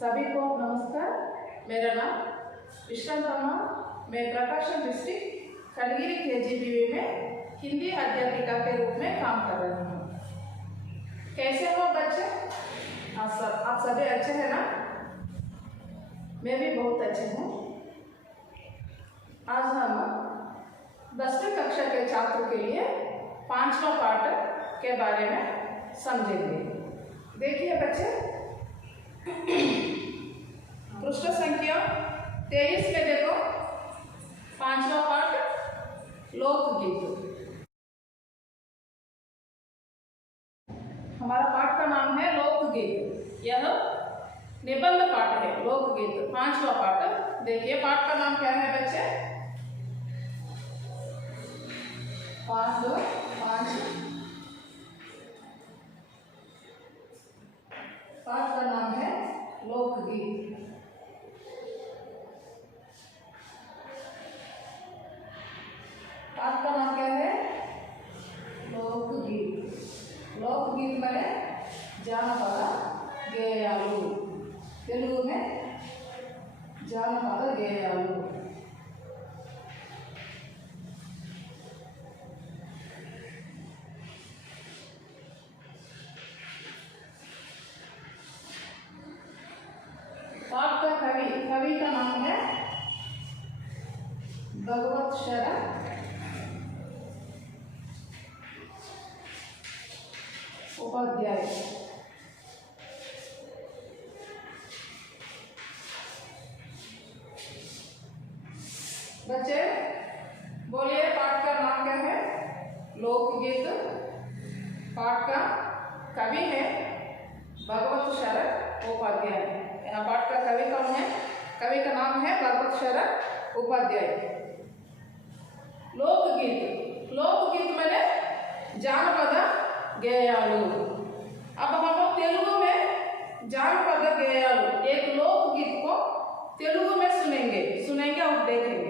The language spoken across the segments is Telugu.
सभी को नमस्कार। मेरा नाम विश्राम शर्मा। मैं प्रकाशम डिस्ट्रिक्ट खंडगिरी KGBV में हिंदी अध्यापिका के रूप में काम कर रही हूँ। कैसे हो बच्चे? आप सभी अच्छे हैं ना? मैं भी बहुत अच्छे हूँ। आज हम 10वीं कक्षा के छात्रों के लिए 5वां पाठ के बारे में समझेंगे। देखिए बच्चे, पृष्ठ संख्या 23 में देखो, 5वां पाठ लोकगीत। हमारा पाठ का नाम है लोकगीत। यह निबंध पाठ है। लोकगीत 5वां पाठ। देखिए पाठ का नाम क्या है बच्चे? 5 2 5। पाठ का नाम है लोकगीत। पाठ का नाम क्या है? लोकगीत। लोकगीत मैंने जानपद गेयालु, तेलुगु में जानपद गेयालु। पाठ का कवि का नाम है भगवत शरण उपाध्याय। बच्चे बोलिए, पाठ का नाम क्या है? लोकगीत। पाठ का कवि है भगवत शरण उपाध्याय। यहाँ पाठ का कवि कौन है? कवि का नाम है भगवत शरण उपाध्याय। लोकगीत, लोकगीत मैंने जानपद गेयालु। अब हम लोग तेलुगु में जानपद गेयालु एक लोकगीत को तेलुगु में सुनेंगे और देखेंगे।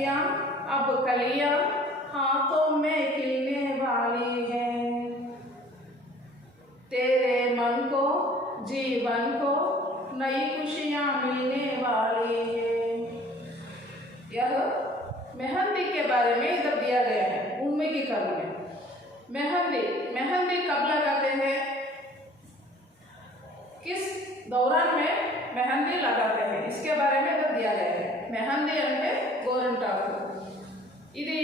सखियां अब कलियां हाथों में खिलने वाली है। तेरे मन को जीवन को नई खुशियां मिलने वाली है। यह मेहंदी के बारे में इधर दिया गया है उम्मीकी कर्म में। मेहंदी कब लगाते हैं, किस दौरान में मेहंदी लगाते हैं, इसके बारे में इधर दिया गया है। मेहंदी అంటే గోరింటాకు। ఇది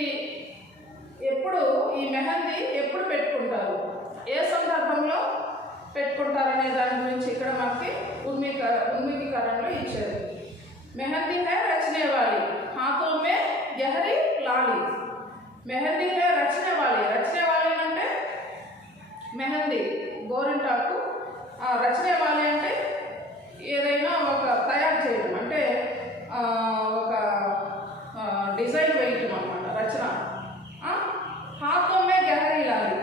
ఎప్పుడు ఈ మెహందీ ఎప్పుడు పెట్టుకుంటారు, ఏ సందర్భంలో పెట్టుకుంటారనే దాని గురించి ఇక్కడ మనకి ఉన్మికీకరణలో ఇచ్చారు। मेहंदी है रचने वाली हाथों में गहरी लाली। मेहंदी है रचने वाली అంటే మెహందీ గోరింటాకు, రచనే వాలి అంటే ఏదైనా ఒక తయారు చేయడం అంటే ఒక డిజైన్ వేయటం అన్నమాట రచన। హాతోమే గహరీ లాలి,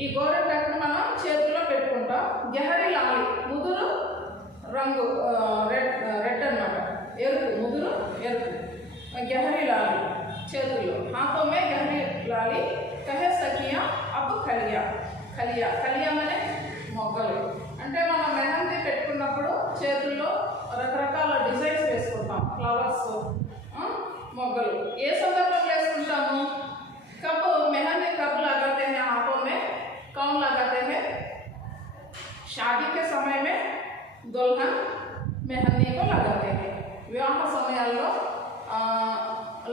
ఈ గోరింటాకుని మనం చేతుల్లో పెట్టుకుంటాం। గహరీ లాలి ముదురు రంగు, రెడ్ అన్నమాట, ఎరుపు, ముదురు ఎరుపు, గహరీ లాలి చేతుల్లో। హాతోమే గహరీ లాలి కహే సఖియా అబ్ కలియా। కలియా అనే మొగ్గలు అంటే మనం మెహందీ పెట్టుకున్నప్పుడు చేతుల్లో రకరకాల డిజైన్స్ వేసుకుంటాం, ఫ్లవర్స్, మొగ్గలు। ఏ సందర్భంలో వేసుకుంటాము, कब मेहंदी कब लगाते हैं हाथों में, कौन लगाते हैं, शादी के समय में दुल्हन मेहंदी को लगाते हैं। विवाह సమయాల్లో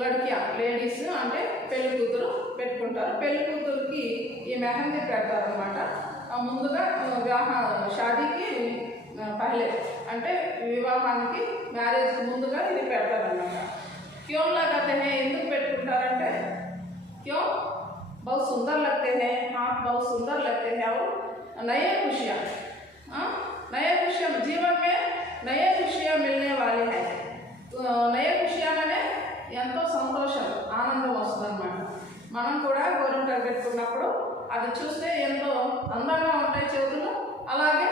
లడ్కియా లేడీస్ అంటే పెళ్లి కూతురు పెట్టుకుంటారు। పెళ్లి కూతురుకి ఈ మెహందీ పెడతారన్నమాట। ముందుగా వివాహ షాదీకి పహలే అంటే వివాహానికి మ్యారేజ్కి ముందుగా ఇది పెడతారన్నమాట। क्यों लगाते हैं, ఎందుకు పెట్టుకుంటారంటే क्यों, बहुत सुंदर लगते हैं, हाथ बहुत सुंदर लगते हैं और नए खुशियाँ जीवन में नए खुशियाँ मिलने वाली है। नए खुशियाँ मैंने ఎంతో సంతోషం ఆనందం వస్తుందన్నమాట। మనం కూడా గోరింటాకు పెట్టుకున్నప్పుడు అది చూస్తే ఎంతో అందంగా ఉంటాయి చేతులు, అలాగే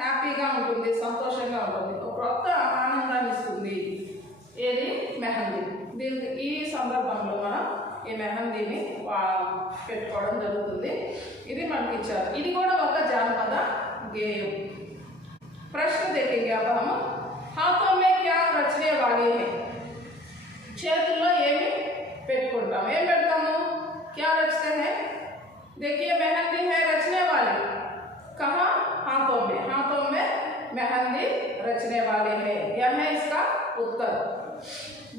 హ్యాపీగా ఉంటుంది, సంతోషంగా ఉంటుంది, ఒక కొత్త ఆనందాన్ని ఇస్తుంది ఏది మెహందీ। దీనికి ఈ సందర్భంలో మనం ఈ మెహందీని పెట్టుకోవడం జరుగుతుంది। ఇది మనకి ఇచ్చారు। ఇది కూడా ఒక జానపద గేయం। ప్రశ్న देखेंगे अब हम, हाथों में क्या रचने वाली है, చేతుల్లో ఏమి పెట్టుకుంటాం, ఏం పెడతాము, क्या रचते हैं। देखिए मेहंदी है रचने वाली, कहाँ, हाथों में मेहंदी रचने वाली है, यह है इसका उत्तर।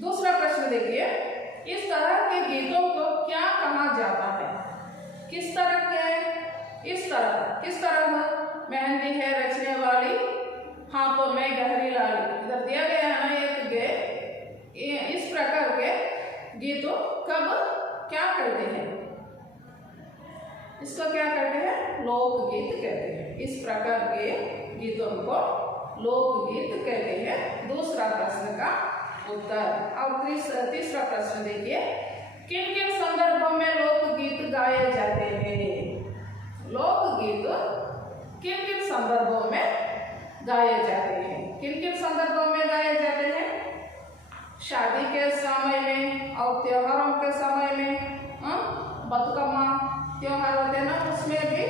दूसरा प्रश्न देखिए, इस तरह के गीतों को क्या कहा जाता है, किस तरह के, किस तरह मेहंदी है रचने वाली हाथों में गहरी लाली, इधर दिया गया है ना एक गे, इस प्रकार के गीतों कब क्या कहते हैं, इसको क्या कहते हैं, लोकगीत कहते हैं। इस प्रकार के गीतों को लोकगीत कहते हैं। दूसरा प्रश्न का उत्तर। और तीसरा प्रश्न देखिए, किन किन संदर्भों में लोकगीत गाए जाते हैं, लोकगीत किन किन संदर्भों में गाए जाते हैं, किन किन संदर्भों में गाए जाते हैं, शादी के समय में और त्योहारों के समय में, बतुकम्मा त्योहार होते हैं ना, उसमें भी,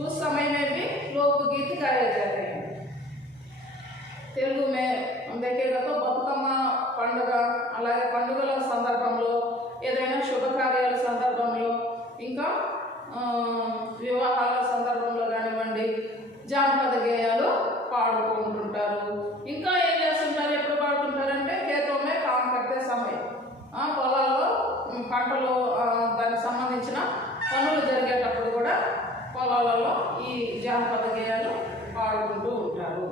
उस समय में भी लोकगीत गाए जाते हैं। तेलुगु में देखिएगा तो బతుకమ్మ పండుగ, అలాగే పండుగల సందర్భంలో, ఏదైనా శుభకార్యాల సందర్భంలో, ఇంకా వివాహాల సందర్భంలో కానివ్వండి జానపద గేయాలు పాడుకుంటుంటారు। ఇంకా ఏం చేస్తుంటారు, ఎప్పుడు పాడుతుంటారంటే खेतों में काम करते समय, పొలాల్లో పంటలు దానికి సంబంధించిన పనులు జరిగేటప్పుడు కూడా పొలాలలో ఈ జానపద గేయాలు పాడుకుంటూ ఉంటారు।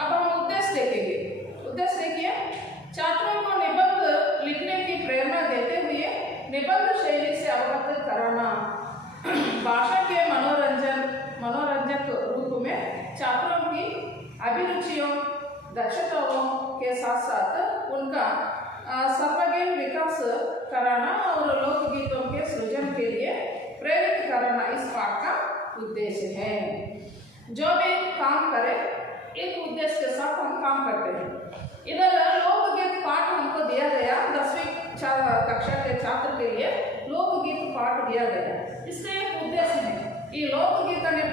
अब हम उद्देश्य देखेंगे। उद्देश्य देखिए, छात्रों को निबंध लिखने की प्रेरणा देते हुए निबंध शैली से अवगत कराना, भाषा के मनोरंजक रूप में छात्रों की अभिरुचियों दक्षताओं के साथ साथ उनका सर्वांगीण विकास कराना और लोकगीतों के सृजन के लिए प्रेरित कराना इस पाठ का उद्देश्य है। जो भी काम करे एक उद्देश्य के साथ हम काम करते हैं। इधर लोकगीत पाठ हमको दिया गया 10वीं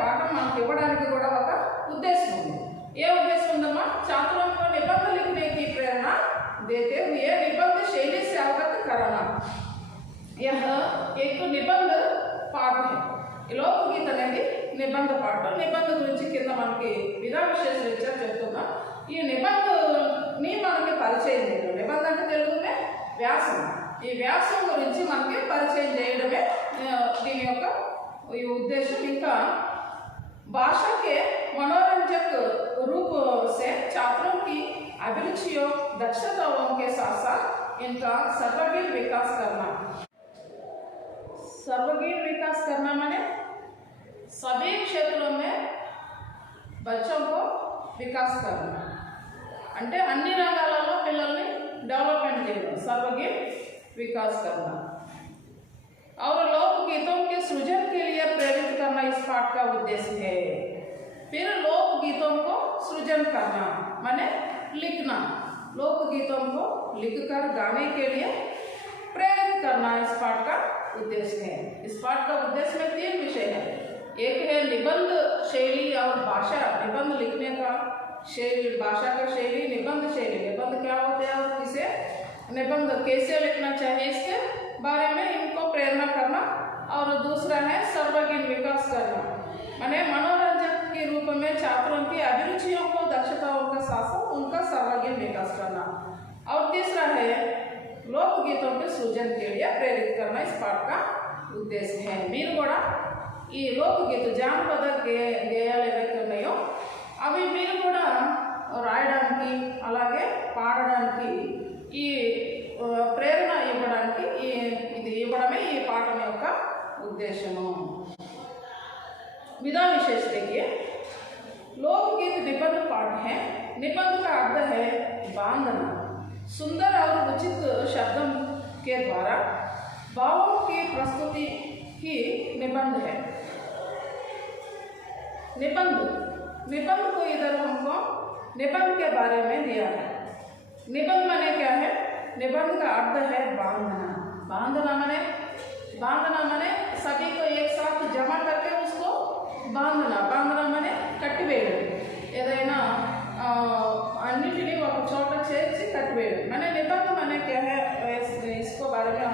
పాఠం మనకు ఇవ్వడానికి కూడా ఒక ఉద్దేశం ఉంది. ఏ ఉద్దేశం ఉందమ్మా? छात्रों को निबंध लिखने की प्रेरणा देते हुए निबंध शैली से अवगत कराना. यह एक निबंध पाठ है. లోకగీత అనేది నిబంధ పాఠం. నిబంధ గురించి కింద మనకి విధా విశేష రీత్యా చెప్తున్నా. ఈ నిబంధని మనకి పరిచయం చేయడం. నిబంధ అంటే తెలుగునే వ్యాసం. ఈ వ్యాసం గురించి మనకి పరిచయం చేయడమే దీని యొక్క ఈ ఉద్దేశం. ఇంకా भाषा के मनोरंजक रूप से छात्रों की अभिरुचियों दक्षताओं के साथ साथ इनका सर्वांगीण विकास करना. सर्वांगीण विकास करना माने सभी क्षेत्रों में बच्चों को विकास करना. అంటే అన్ని రంగాలలో పిల్లల్ని డెవలప్మెంట్ చేయడం, सर्वांगीण विकास करना. और लोकगीतों के सृजन के लिए प्रेरित करना इस पाठ का उद्देश्य है. फिर लोकगीतों को सृजन करना माने लिखना. लोकगीतों को लिखकर गाने के लिए प्रेरित करना इस पाठ का उद्देश्य है. इस पाठ का उद्देश्य में 3 विषय है. एक है निबंध शैली और भाषा. निबंध लिखने का शैली, भाषा का शैली, निबंध शैली. निबंध क्या होता है और किसे निबंध कैसे लिखना चाहिए इसके बारे में इनको प्रेरणा करना. और दूसरा है सर्वांगीण विकास करना माने मनोरंजन के रूप में छात्रों की अभिरुचियों को दक्षताओं के साथ साथ उनका सर्वांगीण विकास करना. और तीसरा है लोकगीतों के सृजन के लिए प्रेरित करना इस पाठ का उद्देश्य है. మీరు కూడా ఈ లోకగీత జానపద గేయాలు ఏవైతే ఉన్నాయో అవి మీరు కూడా రాయడానికి అలాగే పాడడానికి ఈ ప్రేరణ ఇవ్వడానికి ఇది ఇవ్వడమే ఈ పాఠం యొక్క ఉద్దేశము. विधा विशेष देखिए. लोकगीत निबंध पाठ है. निबंध का अर्थ है बांधना. सुंदर और उचित शब्दों के द्वारा भावों की प्रस्तुति ही निबंध है. निबंध निबंध को इधर हमको निबंध के बारे में दिया है. निबंध माने क्या है? निबंध का अर्थ है बांधना. बांधना माने सभी को एक साथ जमा करके उसको बांधना. बांधना माने कट्टिवेयడం. ఏదైనా అన్నిటిని ఒక చోట చేర్చి కట్టివేయడం. माने निबंध माने क्या है? इसको बारे में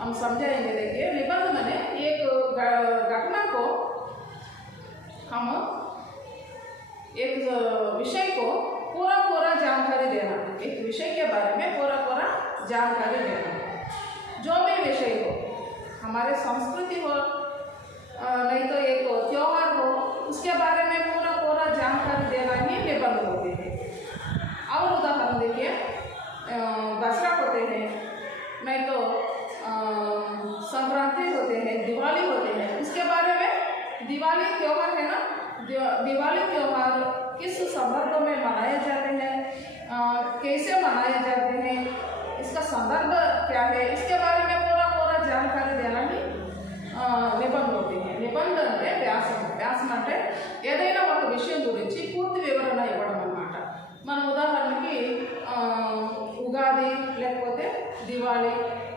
हम समझाएंगे. देखिए निबंध माने एक घटना को हम एक विषय को पूरा जानकारी देना. एक विषय के बारे में पूरा जानकारी देना. जो भी विषय हो, हमारे संस्कृति हो, नहीं तो एक त्योहार हो, उसके बारे में पूरा जानकारी देना ही निबंध होते हैं. और उदाहरण देखिए, दसरा होते हैं, नहीं तो संक्रांति होते हैं, दिवाली होते हैं, उसके बारे में दिवाली त्योहार है ना, दिवाली त्योहार किस संदर्भ में मनाए जाते हैं, कैसे मनाए जाते हैं, इसका संदर्भ क्या है, इसके बारे में पूरा जानकारी देना ही निबंध होते हैं. निबंध అంటే వ్యాసం. వ్యాసం అంటే ఏదైనా ఒక విషయం గురించి పూర్తి వివరణ ఇవ్వడం అన్నమాట. మనం ఉదాహరణకి ఉగాది లేకపోతే దివాళీ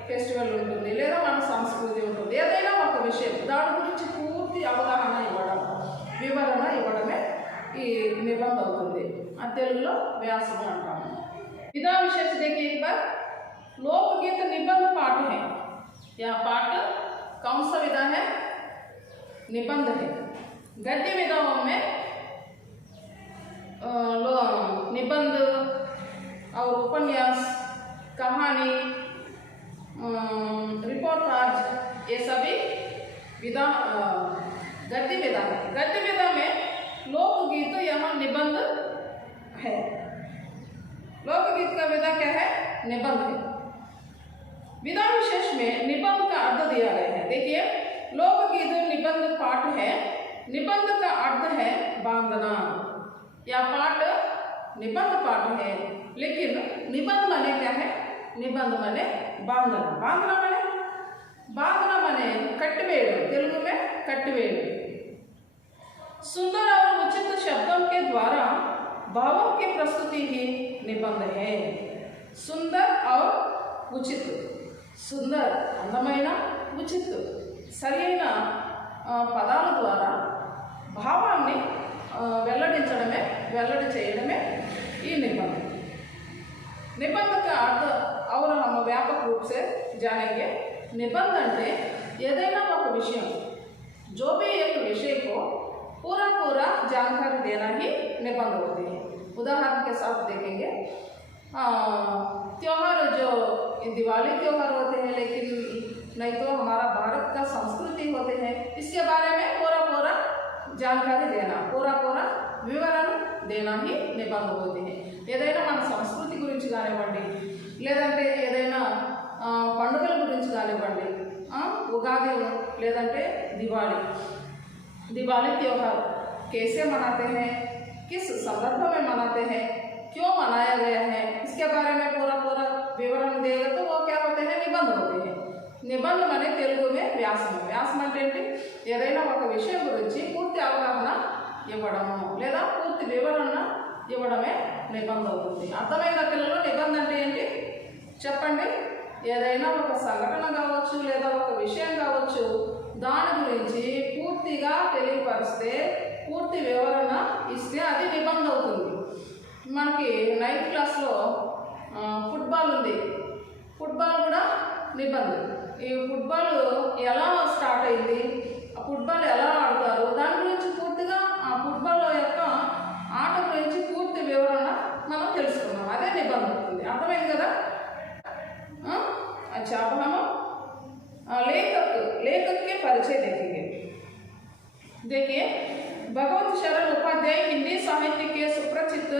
ఫెస్టివల్ ఉంటుంది, లేదా మన సంస్కృతి ఉంటుంది. ఏదైనా ఒక విషయం దాని గురించి పూర్తి అవగాహన ఇవ్వడం, వివరణ ఇవ్వడమే ఈ నిబంధ అవుతుంది. ఆ తెలుగులో వ్యాసం అంటాము. विधा विशेष देखिए एक बार. लोकगीत निबंध पाठ है. यह पाठ कौन सा विधा है? निबंध है. गद्य विधाओं में निबंध और उपन्यास, कहानी, रिपोर्टाज, ये सभी विधा गद्य विधा है. गद्य विधा में लोकगीत यहाँ निबंध है. लोकगीत का विधा क्या है? निबंध है. विधा विशेष में निबंध का अर्थ दिया गया है. देखिए लोकगीत निबंध पाठ है. निबंध का अर्थ है बांधना. यह पाठ निबंध पाठ है, लेकिन निबंध माने क्या है? निबंध माने बांधना. बांधना माने कट्टिवेयడం. तेलुगु में कट्टिवेयడం. सुंदर और उचित शब्दों के द्वारा भावों की प्रस्तुति ही निबंध है. सुंदर और उचित. सुंदर అందమైన, ఉచిత సరైన పదాల ద్వారా భావాన్ని వెల్లడి చేయడమే ఈ निबंध। निबंध का अर्थ और हम व्यापक रूप से जानेंगे। निबंध అంటే ఏదైనా ఒక విషయం, जो भी एक विषय को पूरा जानकारी देना ही निबंध होते हैं। उदाहरण के साथ देखेंगे, त्योहार जो दिवाली त्योहार होते हैं, लेकिन नहीं तो हमारा भारत का संस्कृति होते हैं, इसके बारे में पूरा जानकारी देना, पूरा विवरण देना ही निबंध होते हैं। ఏదైనా మన సంస్కృతి గురించి కానివ్వండి, లేదంటే ఏదైనా పండుగల గురించి కానివ్వండి, ఉగాది లేదంటే दिवाली त्योहार कैसे मनाते हैं, किस संदर्भ में मनाते हैं, क्यों मनाया गया है, इसके बारे में पूरा विवरण देगा तो वो क्या होते हैं, निबंध होते हैं। निबंध माने तेलुगु में व्यासम। व्यासम అంటే ఏదైనా ఒక విషయం గురించి పూర్తి అవగాహన ఇవ్వడము లేదా పూర్తి వివరణ ఇవ్వడమే నిబంధన అవుతుంది। అర్థమైన పిల్లలు నిబంధన అంటే ఏంటి చెప్పండి? ఏదైనా ఒక సంఘటన కావచ్చు లేదా ఒక విషయం కావచ్చు, దాని గురించి పూర్తిగా తెలియపరిస్తే, పూర్తి వివరణ ఇస్తే అది నిబంధన అవుతుంది। మనకి 9th క్లాస్లో ఫుట్బాల్ ఉంది, ఫుట్బాల్ కూడా నిబంధన। ఈ ఫుట్బాల్ ఎలా స్టార్ట్ అయింది, ఆ ఫుట్బాల్ ఎలా ఆడతారు, దాని గురించి పూర్తిగా ఆ ఫుట్బాల్ యొక్క ఆట గురించి పూర్తి వివరణ మనం తెలుసుకున్నాం, అదే నిబంధన అవుతుంది। అర్థమైంది కదా? अच्छा, अब हम लेखक के परिचय देखेंगे। देखिए, भगवत शरण उपाध्याय हिंदी साहित्य के सुप्रसिद्ध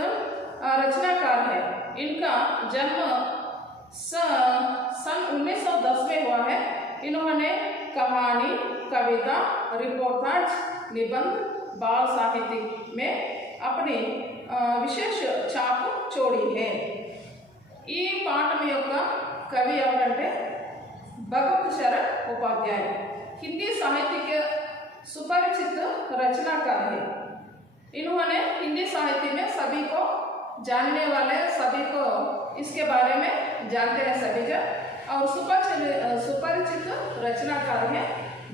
रचनाकार है। इनका जन्म सन 1910 में हुआ है। इन्होंने कहानी, कविता, रिपोर्टाज, निबंध, बाल साहित्य में अपनी विशेष छाप छोड़ी है। ఈ పాఠం యొక్క कवि ఎవరంటే भगवत शरण उपाध्याय। हिंदी साहित्य के सुपरिचित रचनाकार है। इन्होंने हिंदी साहित्य में सभी को जानने वाले, सभी को इसके बारे में जानते हैं सभी जन, और सुपरिचित रचनाकार है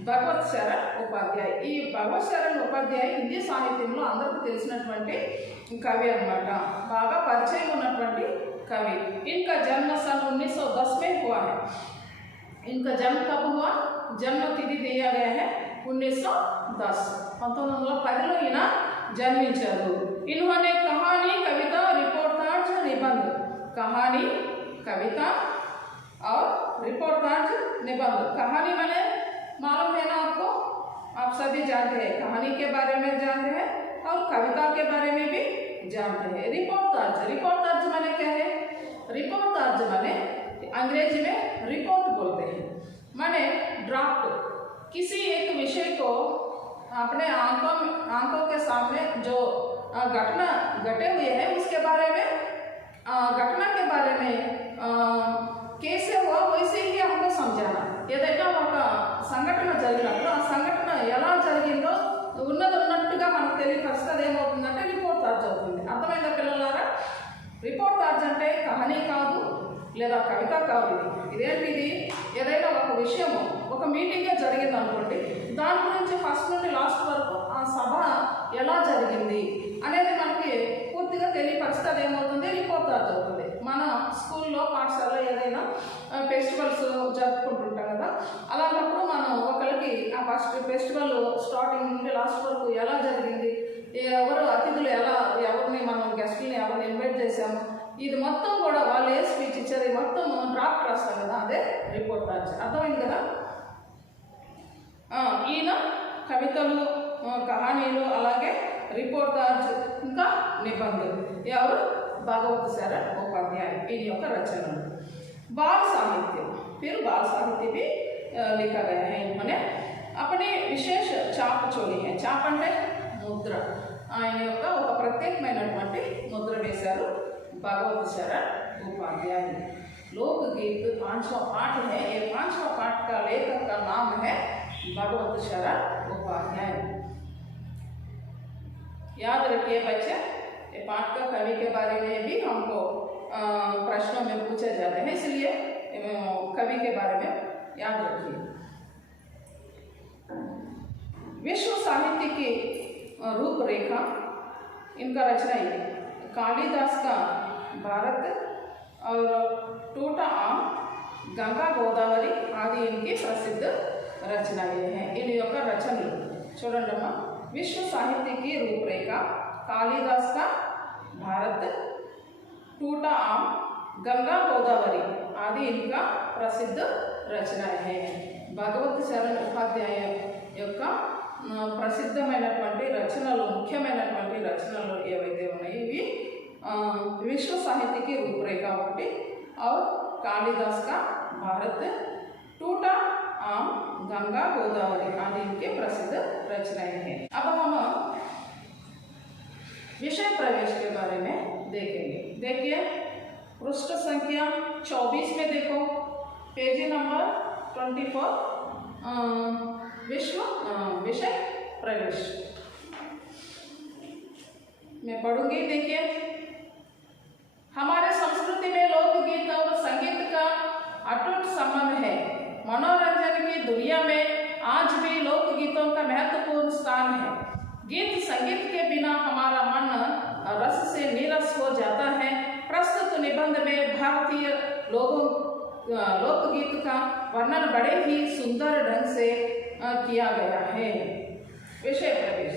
भगवत शरण उपाध्याय। ఈ భగవత్ శరణ్ ఉపాధ్యాయ హిందీ సాహిత్యంలో అందరికీ తెలిసినటువంటి కవి అన్నమాట, బాగా పరిచయం ఉన్నటువంటి कवि। इनका जन्म सन 1910 में हुआ है। इनका जन्म कब हुआ? जन्म तिथि दिया गया है 1910। 1910 ఈయన జన్మించారు। इन्होंने कहानी, कविता, रिपोर्टाज, निबंध, कहानी, कविता और रिपोर्टाज, निबंध। कहानी माने मालूम है ना आपको, आप सभी जानते हैं, कहानी के बारे में जानते हैं और कविता के बारे में भी जानते हैं। रिपोर्टाज माने क्या है? रिपोर्टाज माने अंग्रेजी में रिपोर्ट बोलते हैं, माने ड्राफ्ट। किसी एक विषय को अपने आंखों के सामने जो घटना घटे हुए हैं उसके बारे में, घटना के बारे में कैसे हुआ वैसे ही हमको समझाना। ఏదైనా ఒక సంఘటన జరిగినప్పుడు ఆ సంఘటన ఎలా జరిగిందో ఉన్నట్టుగా మనకు తెలియపరిస్తే అదేమవుతుందంటే రిపోర్టాజ్ అవుతుంది। అర్థమైందా పిల్లలారా? రిపోర్టాజ్ అంటే కహానీ కాదు లేదా కవిత కాదు, ఇదేంటిది? ఏదైనా ఒక విషయము, ఒక మీటింగే జరిగింది అనుకోండి, దాని గురించి ఫస్ట్ నుండి లాస్ట్ వరకు ఆ సభ ఎలా జరిగింది అనేది మనకి పూర్తిగా తెలియపరిస్తే అదేమవుతుంది? రిపోర్టాజ్ అవుతుంది। మన స్కూల్లో, పాఠశాలలో ఏదైనా ఫెస్టివల్స్ జరుపుకుంటుంటాం కదా, అలాంటప్పుడు మనం ఒకరికి ఆ ఫస్ట్ ఫెస్టివల్ స్టార్టింగ్ నుండి లాస్ట్ వరకు ఎలా జరిగింది, ఎవరు అతిథులు, ఎవరిని మనం గెస్ట్ని ఎవరిని ఇన్వైట్ చేసాము, ఇది మొత్తం కూడా వాళ్ళు ఏ స్పీచ్ ఇచ్చారు మొత్తం డ్రాఫ్ట్ రాస్తాం కదా, అదే రిపోర్టాజ్। అర్థమైంది కదా? ఈయన కవితలు, కహానీలు, అలాగే రిపోర్టాజ్, ఇంకా నిబంధనలు ఎవరు? भगवत शरण उपाध्याय। इन యొక్క రచనలు। बाल साहित्य, फिर बाल साहित्य भी लिखा गया है। इन्होंने अपनी विशेष छाप छोड़ी है। छाप అంటే ముద్ర, ఆయన యొక్క ఒక ప్రత్యేకమైనటువంటి ముద్ర వేశారు भगवत शरण उपाध्याय। लोकगीत 5वां पाठ है। ये 5वां पाठ का लेखक का नाम है भगवत शरण उपाध्याय। याद रखिए बच्चे, ये पाठ का कवि के बारे में भी हमको प्रश्नों में पूछे जाते हैं, इसलिए कवि के बारे में याद रखिए। विश्व साहित्य की रूपरेखा, इनका रचना ये कालिदास का भारत और टूटा आम, गंगा गोदावरी आदि इनकी प्रसिद्ध రచనలు ఇవి యొక్క రచనలు చూడండి అమ్మా. విశ్వ సాహిత్య की रूपरेखा, कालिदास का भारत, टूटा आम, गंगा गोदावरी आदि इनका प्रसिद्ध रचनाएं हैं. భగవత్ శరణ్ ఉపాధ్యాయ యొక్క ప్రసిద్ధమైనటువంటి రచనలు, ముఖ్యమైనటువంటి రచనలు ఏవైతే ఉన్నాయో ఇవి విశ్వ సాహిత్య की रूपरेखा ఒకటి और कालिदास का भारत, टूटा आम, गंगा गोदावरी आदि इनके प्रसिद्ध रचनाएं हैं. अब हम विषय प्रवेश के बारे में देखेंगे. देखिए पृष्ठ संख्या 24 में देखो, पेज नंबर 24, विषय प्रवेश मैं पढ़ूंगी. देखिए हमारे संस्कृति में लोकगीत और संगीत का अटूट संबंध है. मनोरंजन की दुनिया में आज भी लोकगीतों का महत्वपूर्ण स्थान है. गीत संगीत के बिना हमारा मन रस से नीरस हो जाता है. प्रस्तुत निबंध में भारतीय लोकगीत का वर्णन बड़े ही सुंदर ढंग से किया गया है. विषय प्रवेश.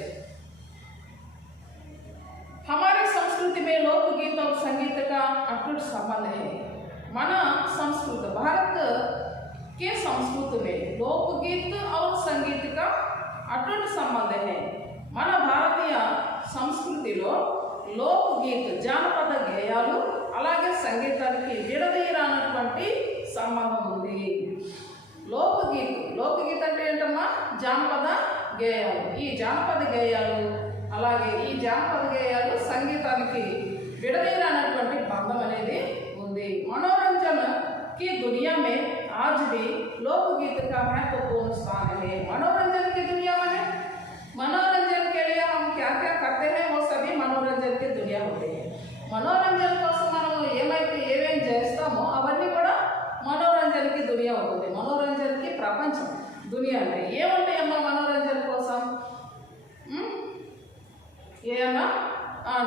हमारी संस्कृति में लोकगीत और संगीत का अटूट संबंध है. मन संस्कृत भारत के संस्कृति में लोकगीत और संगीत का अटूट संबंध है. మన భారతీయ సంస్కృతిలో లోకగీత, జానపద గేయాలు అలాగే సంగీతానికి విడదీయరానటువంటి సంబంధం ఉంది. లోకగీత అంటే ఏంటమ్మా? జానపద గేయాలు. ఈ జానపద గేయాలు అలాగే ఈ జానపద గేయాలు సంగీతానికి విడదీయరానటువంటి బంధం అనేది ఉంది. मनोरंजन की दुनिया में आज भी लोकगीत का महत्वपूर्ण स्थान है. मनोरंजन की दुनिया में मनोरंजन के लिए हम क्या क्या करते हैं वो सभी मनोरंजन की दुनिया होते हैं. मनोरंजन కోసం మనం ఏమేం చేస్తామో అవన్నీ కూడా మనోరంజన్ की दुनिया होती है. मनोरंजन की ప్రపంచం దునియా అంటే ఏముంటాయమ్మా మనోరంజన్ కోసం? ఏమన్నా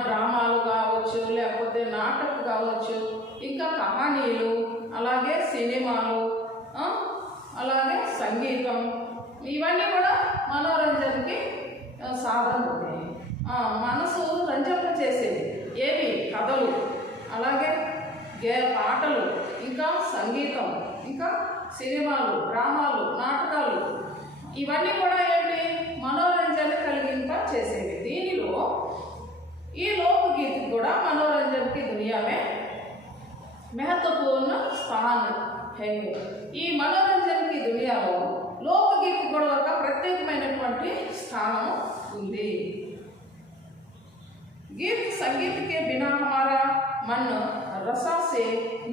డ్రామాలు కావచ్చు, లేకపోతే నాటకం కావచ్చు, ఇంకా కహానీలు, అలాగే సినిమాలు, అలాగే సంగీతం, ఇవన్నీ కూడా మనోరంజన్కి సాధన అవుతాయి. మనసు రంజన చేసేది ఏవి? కథలు, అలాగే పాటలు, ఇంకా సంగీతం, ఇంకా సినిమాలు, డ్రామాలు, నాటకాలు, ఇవన్నీ కూడా ఏంటి? మనోరంజన కలిగింప చేసేవి. దీనిలో ఈ लोकगीत కూడా मनोरंजन की दुनिया में महत्वपूर्ण स्थान है. ఈ मनोरंजन की दुनिया లో लोकगीत కూడా ఒక ప్రత్యేకమైనటువంటి స్థానం ఉంది. गीत संगीत के बिना हमारा मन रसा से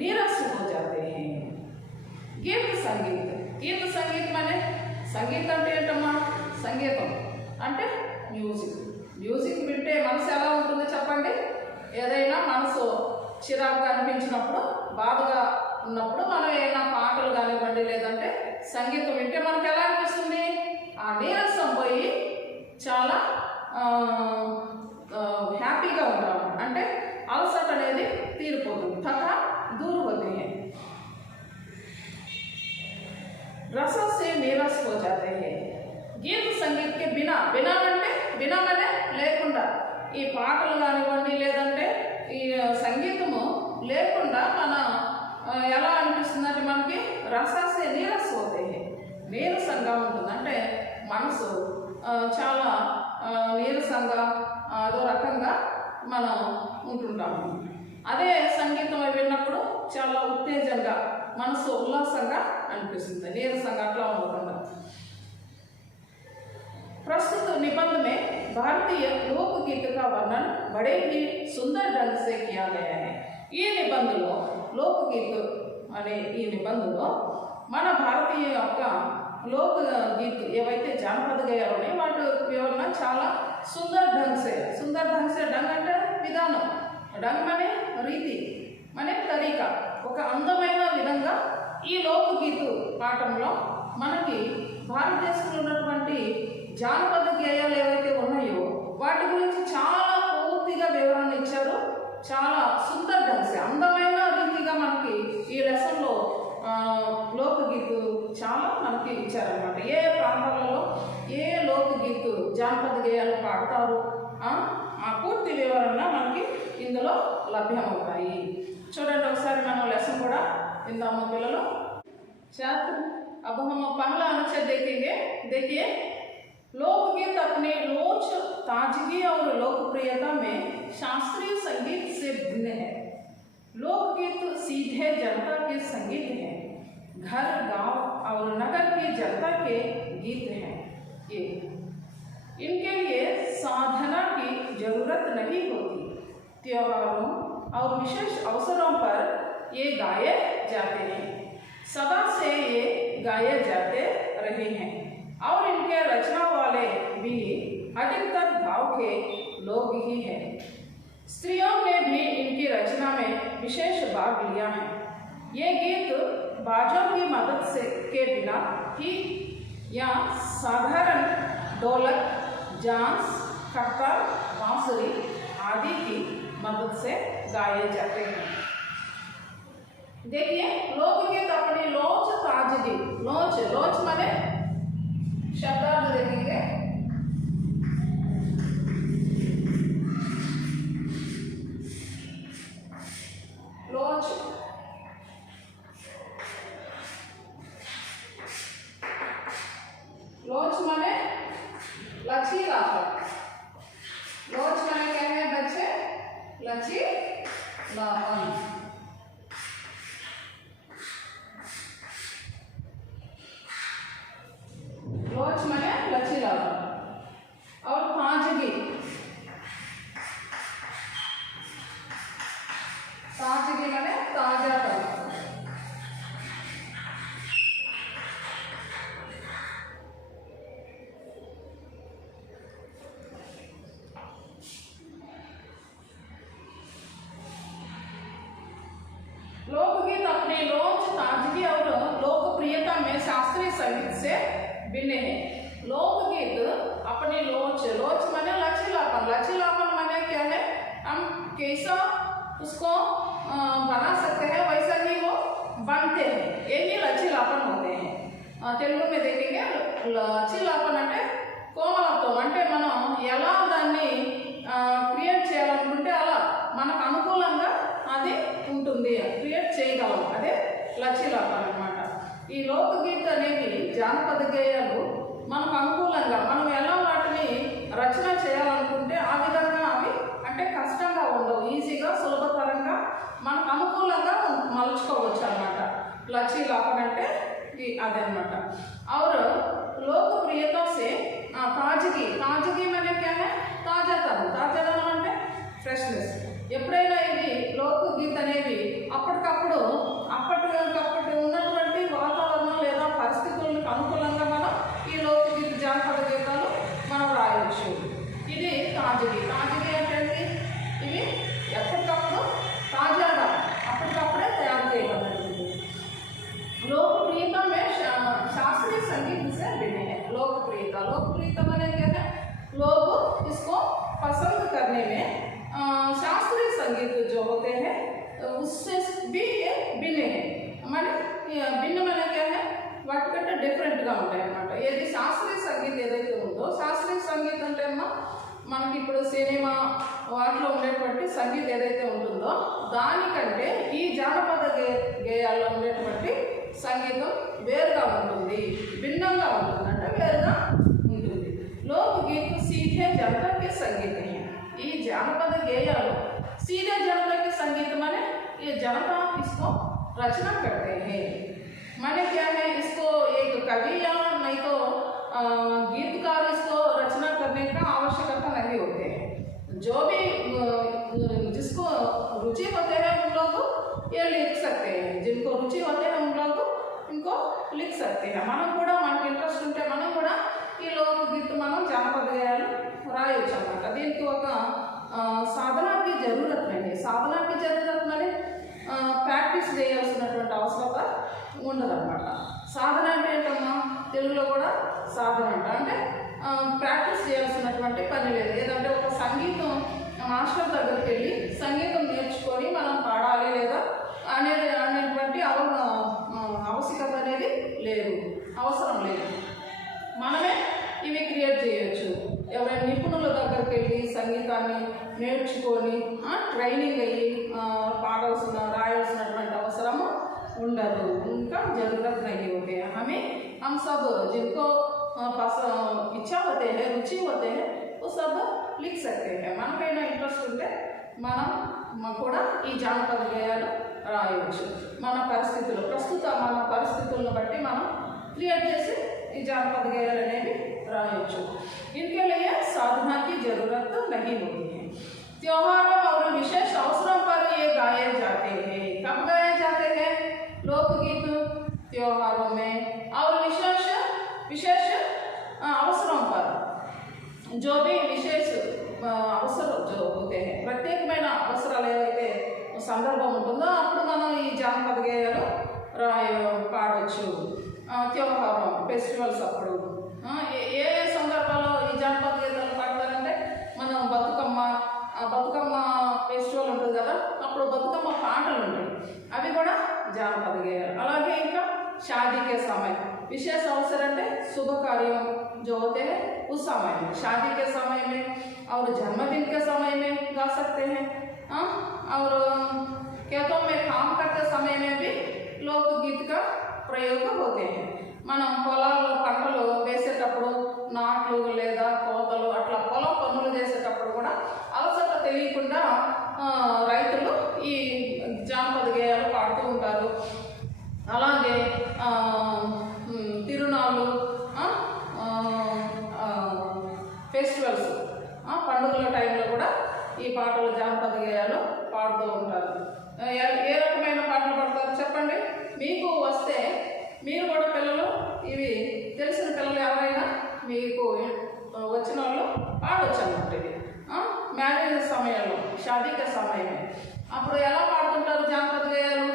नीरस हो जाते हैं. गीत संगीत माने సంగీతం అంటే ఏంటమ్మా? సంగీతం అంటే మ్యూజిక్ వింటే మనసు ఎలా ఉంటుందో చెప్పండి. ఏదైనా మనసు చిరాకుగా అనిపించినప్పుడు, బాధగా ఉన్నప్పుడు మనం ఏదైనా పాటలు కానివ్వండి, లేదంటే సంగీతం వింటే మనకు ఎలా అనిపిస్తుంది? ఆ నీరసం పోయి చాలా హ్యాపీగా ఉంటాము. అంటే అలసట అనేది తీరిపోతుంది, తక దూर होते हैं. रस से नीरस हो जाते हैं. गीत संगीत के बिना అంటే బినా అంటే లేకుండా, ఈ పాటలు కానివ్వండి లేదంటే ఈ సంగీతము లేకుండా మన ఎలా అనిపిస్తుందంటే మనకి రసాసే నీరస్ అవుతాయి, నీరసంగా ఉంటుంది. అంటే మనసు చాలా నీరసంగా అదో రకంగా మనం ఉంటుంటాము. అదే సంగీతం విన్నప్పుడు చాలా ఉత్తేజంగా, మనసు ఉల్లాసంగా అనిపిస్తుంది, నీరసంగా అట్లా ఉండకుండా. प्रस्तुत निबंध में भारतीय लोकगीत का वर्णन बड़े ही सुंदर ढंग से किया गया है. ఈ నిబంధనలో లోకగీత అనే ఈ నిబంధనలో మన భారతీయ యొక్క లోకగీత ఏవైతే జానపద గేయాలు ఉన్నాయో వాటి వివరణ చాలా సుందర్ ढंग से ढंग అంటే విధానం, ढंग అనే రీతి, అనే తరీకా, ఒక అందమైన విధంగా ఈ లోకగీత పాఠంలో మనకి భారతదేశంలో ఉన్నటువంటి జానపద గేయాలు ఏవైతే ఉన్నాయో వాటి గురించి చాలా పూర్తిగా వివరణ ఇచ్చారు. చాలా సుందర ढंग అందమైన రీతిగా మనకి ఈ లెసన్లో లోకగీతు చాలా మనకి ఇచ్చారనమాట. ఏ ప్రాంతాలలో ఏ లోకగీతు జానపద గేయాలు పాడతారు ఆ పూర్తి వివరణ మనకి ఇందులో లభ్యమవుతాయి. చూడండి ఒకసారి మనం లెसन కూడా విందాము పిల్లలు. छात्र अब हम पहला अनुच्छेद देखेंगे. देखिए, लोकगीत अपने लोच, ताजगी और लोकप्रियता में शास्त्रीय संगीत से भिन्न है. लोकगीत सीधे जनता के संगीत हैं, घर गांव और नगर की जनता के गीत हैं. ये इनके लिए साधना की जरूरत नहीं होती. त्योहारों और विशेष अवसरों पर ये गाए जाते हैं. सदा से ये गाए जाते रहे हैं और इनके रचना वाले भी अधिकतर गांव के लोग ही हैं. स्त्रियों ने भी इनकी रचना में विशेष भाग लिया है. ये गीत बाजों की मदद से के बिना ही या साधारण ढोलक, झांझ, करताल, बांसुरी आदि की मदद से गाए जाते हैं. देखिए, लोकगीत अपनी लोच, ताजगी. लोच लोच माने शब्दार्थ देखेंगे. लोच लोच माने लचीलापन. लोच माने क्या है बच्चे? लचीलापन. लोच माने लचीलापन. और ताजगी. ताजगी माने ताजापन. लोकगीत अपने लोच, ताजगी और लोकप्रियता में शास्त्रीय संगीत से भिन्न है. लोकगीत अपने लोच, लोच माने लचीलापन. लचीलापन माने क्या है? हम कैसा उसको बना सकते हैं वैसा ही वो बनते हैं. यही लचीलापन होते हैं. తెలుగు में देखेंगे. లచీలాపన్ అంటే కోమలత్వం. అంటే మనం ఎలా దాన్ని క్రియేట్ చేయాలనుకుంటే అలా మనకు అనుకూలంగా అది ఉంటుంది, క్రియేట్ చేయగలం. అదే లచీలాపన్ అన్నమాట. ఈ లోకగీత అనేవి జానపద గేయాలు మనకు అనుకూలంగా మనం ఎలా వాటిని రచన చేయాలనుకుంటే ఆ విధంగా అవి అంటే కష్టంగా ఉండవు, ఈజీగా సులభతరంగా మనకు అనుకూలంగా మలుచుకోవచ్చు అన్నమాట. లచీలాపన్ అంటే అదనమాట. और लोकप्रियता से ताजगी. ताजगी माने क्या है? తాజాతనం. తాజాతనం అంటే ఫ్రెష్నెస్. ఎప్పుడైనా ఇవి లోకగీత అనేవి అప్పటికప్పుడు ఉన్నటువంటి వాతావరణం లేదా పరిస్థితులకు అనుకూలంగా మనం ఈ లోకగీత జానపద గీతాలు మనం రాయవచ్చు. ఇది తాజగి. తాజగి అంటే ఇవి ఎప్పటికప్పుడు తాజాగా అప్పటికప్పుడే తయారు చేయబడుతుంది. लोकप्रियता में शास्त्रीय संगीत से भिन्न है. लोकप्रियता माने क्या है? लोग इसको पसंद करने में शास्त्रीय संगीत जो होते हैं उससे भी ये भिन्न है. माने भिन्न माने क्या है? వాటికంటే డిఫరెంట్గా ఉంటాయి అన్నమాట. ఏది శాస్త్రీయ సంగీతం ఏదైతే ఉందో, శాస్త్రీయ సంగీతం అంటే మనకి ఇప్పుడు సినిమా వాటిలో ఉండేటువంటి సంగీతం ఏదైతే ఉంటుందో దానికంటే ఈ జానపద గేయాల్లో ఉండేటువంటి సంగీతం వేరుగా ఉంటుంది, భిన్నంగా ఉంటుంది. అంటే వేరుగా ఉంటుంది. లోకగీత సీధే జనతాకి సంగీతం. ఈ జానపద గేయాలు सीधे जनता के संगीत माने ये जनता इसको रचना करते हैं. माने क्या है? इसको एक कवि या नहीं तो गीतकार इसको रचना करने का आवश्यकता नहीं होते हैं. जो भी जिसको रुचि होते हैं उन लोग ये लिख सकते हैं. जिनको रुचि होते हैं उन लोग इनको लिख सकते हैं. మనం కూడా మనకి ఇంట్రెస్ట్ ఉంటే మనం కూడా ఈ లోకగీత మనం జానపద గేయాలు రాయొచ్చు అన్నమాట. దీనికి ఒక సాధనకి జరూరత్ नहीं. సాధనకి జరూరత్ माने ప్రాక్టీస్ చేయాల్సినటువంటి అవసరత ఉండదన్నమాట. సాధన అంటే ఏంటమ్మా? తెలుగులో కూడా సాధన అంటే ప్రాక్టీస్ చేయాల్సినటువంటి పని లేదు. ఏదంటే ఒక సంగీతం మాస్టర్ దగ్గరికి వెళ్ళి సంగీతం నేర్చుకొని మనం పాడాలి లేదా అనేటువంటి ఆవశ్యకత అనేది లేదు, అవసరం లేదు. మనమే ఇవి క్రియేట్ చేయొచ్చు. ఎవరైనా నిపుణుల దగ్గరికి వెళ్ళి సంగీతాన్ని నేర్చుకొని ట్రైనింగ్ అయ్యి రాయాల్సినటువంటి అవసరము ఉండదు. ఇంకా जरूरत नहीं होती है. हम सब जिनको इच्छा होते हैं, रुचि होते हैं, वो सब लिख सकते हैं. మనకైనా ఇంట్రెస్ట్ ఉంటే మనం కూడా ఈ జానపద గేయాలు రాయవచ్చు. మన పరిస్థితులను బట్టి మనం క్రియేట్ చేసి ఈ జానపద గేయాలు అనేవి రాయవచ్చు. इनके लिए साधना की जरूरत नहीं होती है. त्योहारों और विशेष अवसरों पर ये गाए जाते हैं. कब गाए जाते हैं? लोकगीत त्योहारों में और विशेष अवसरों पर. जो भी विशेष अवसर जो होते हैं, ప్రత్యేకమైన అవసరాలు ఏవైతే సందర్భం ఉంటుందో అప్పుడు మనం ఈ జానపద గేయాలు పాడవచ్చు. त्योहारों ఫెస్టివల్స్ అప్పుడు ఏ సందర్భాల్లో ఈ జానపద గీతాలు పాడతారంటే మనం బతుకమ్మ ఫెస్టివల్ ఉంటుంది కదా, అప్పుడు బతుకమ్మ పాటలు ఉంటాయి, అవి కూడా జానపద గేయాలు. అలాగే ఇంకా शादी के समय विशेष अवसर है, शुभ कार्यों जो होते हैं उस समय में, शादी के समय में और जन्मदिन के समय में गा सकते हैं. और खेतों में काम करते समय में भी लोकगीत का प्रयोग होते हैं. మనం పొలాల్లో పంటలు వేసేటప్పుడు నాట్లు లేదా కోతలు అట్లా పొలం పనులు చేసేటప్పుడు కూడా అలసట తెలియకుండా రైతులు ఈ జానపద గేయాలు పాడుతూ ఉంటారు. అలాగే తిరునాళ్ళు, ఫెస్టివల్స్, పండుగల టైంలో కూడా ఈ పాటలు జానపద గేయాలు పాడుతూ ఉంటారు. ఏ రకమైన పాటలు పాడతారు చెప్పండి? మీకు వస్తే మీరు కూడా పిల్లలు, ఇవి తెలిసిన పిల్లలు ఎవరైనా మీకు వచ్చిన వాళ్ళు పాడవచ్చు అన్నమాట. ఇది మ్యారేజ్ సమయంలో, షాదీక సమయమే, అప్పుడు ఎలా పాడుతుంటారు జానపద గేయాలు?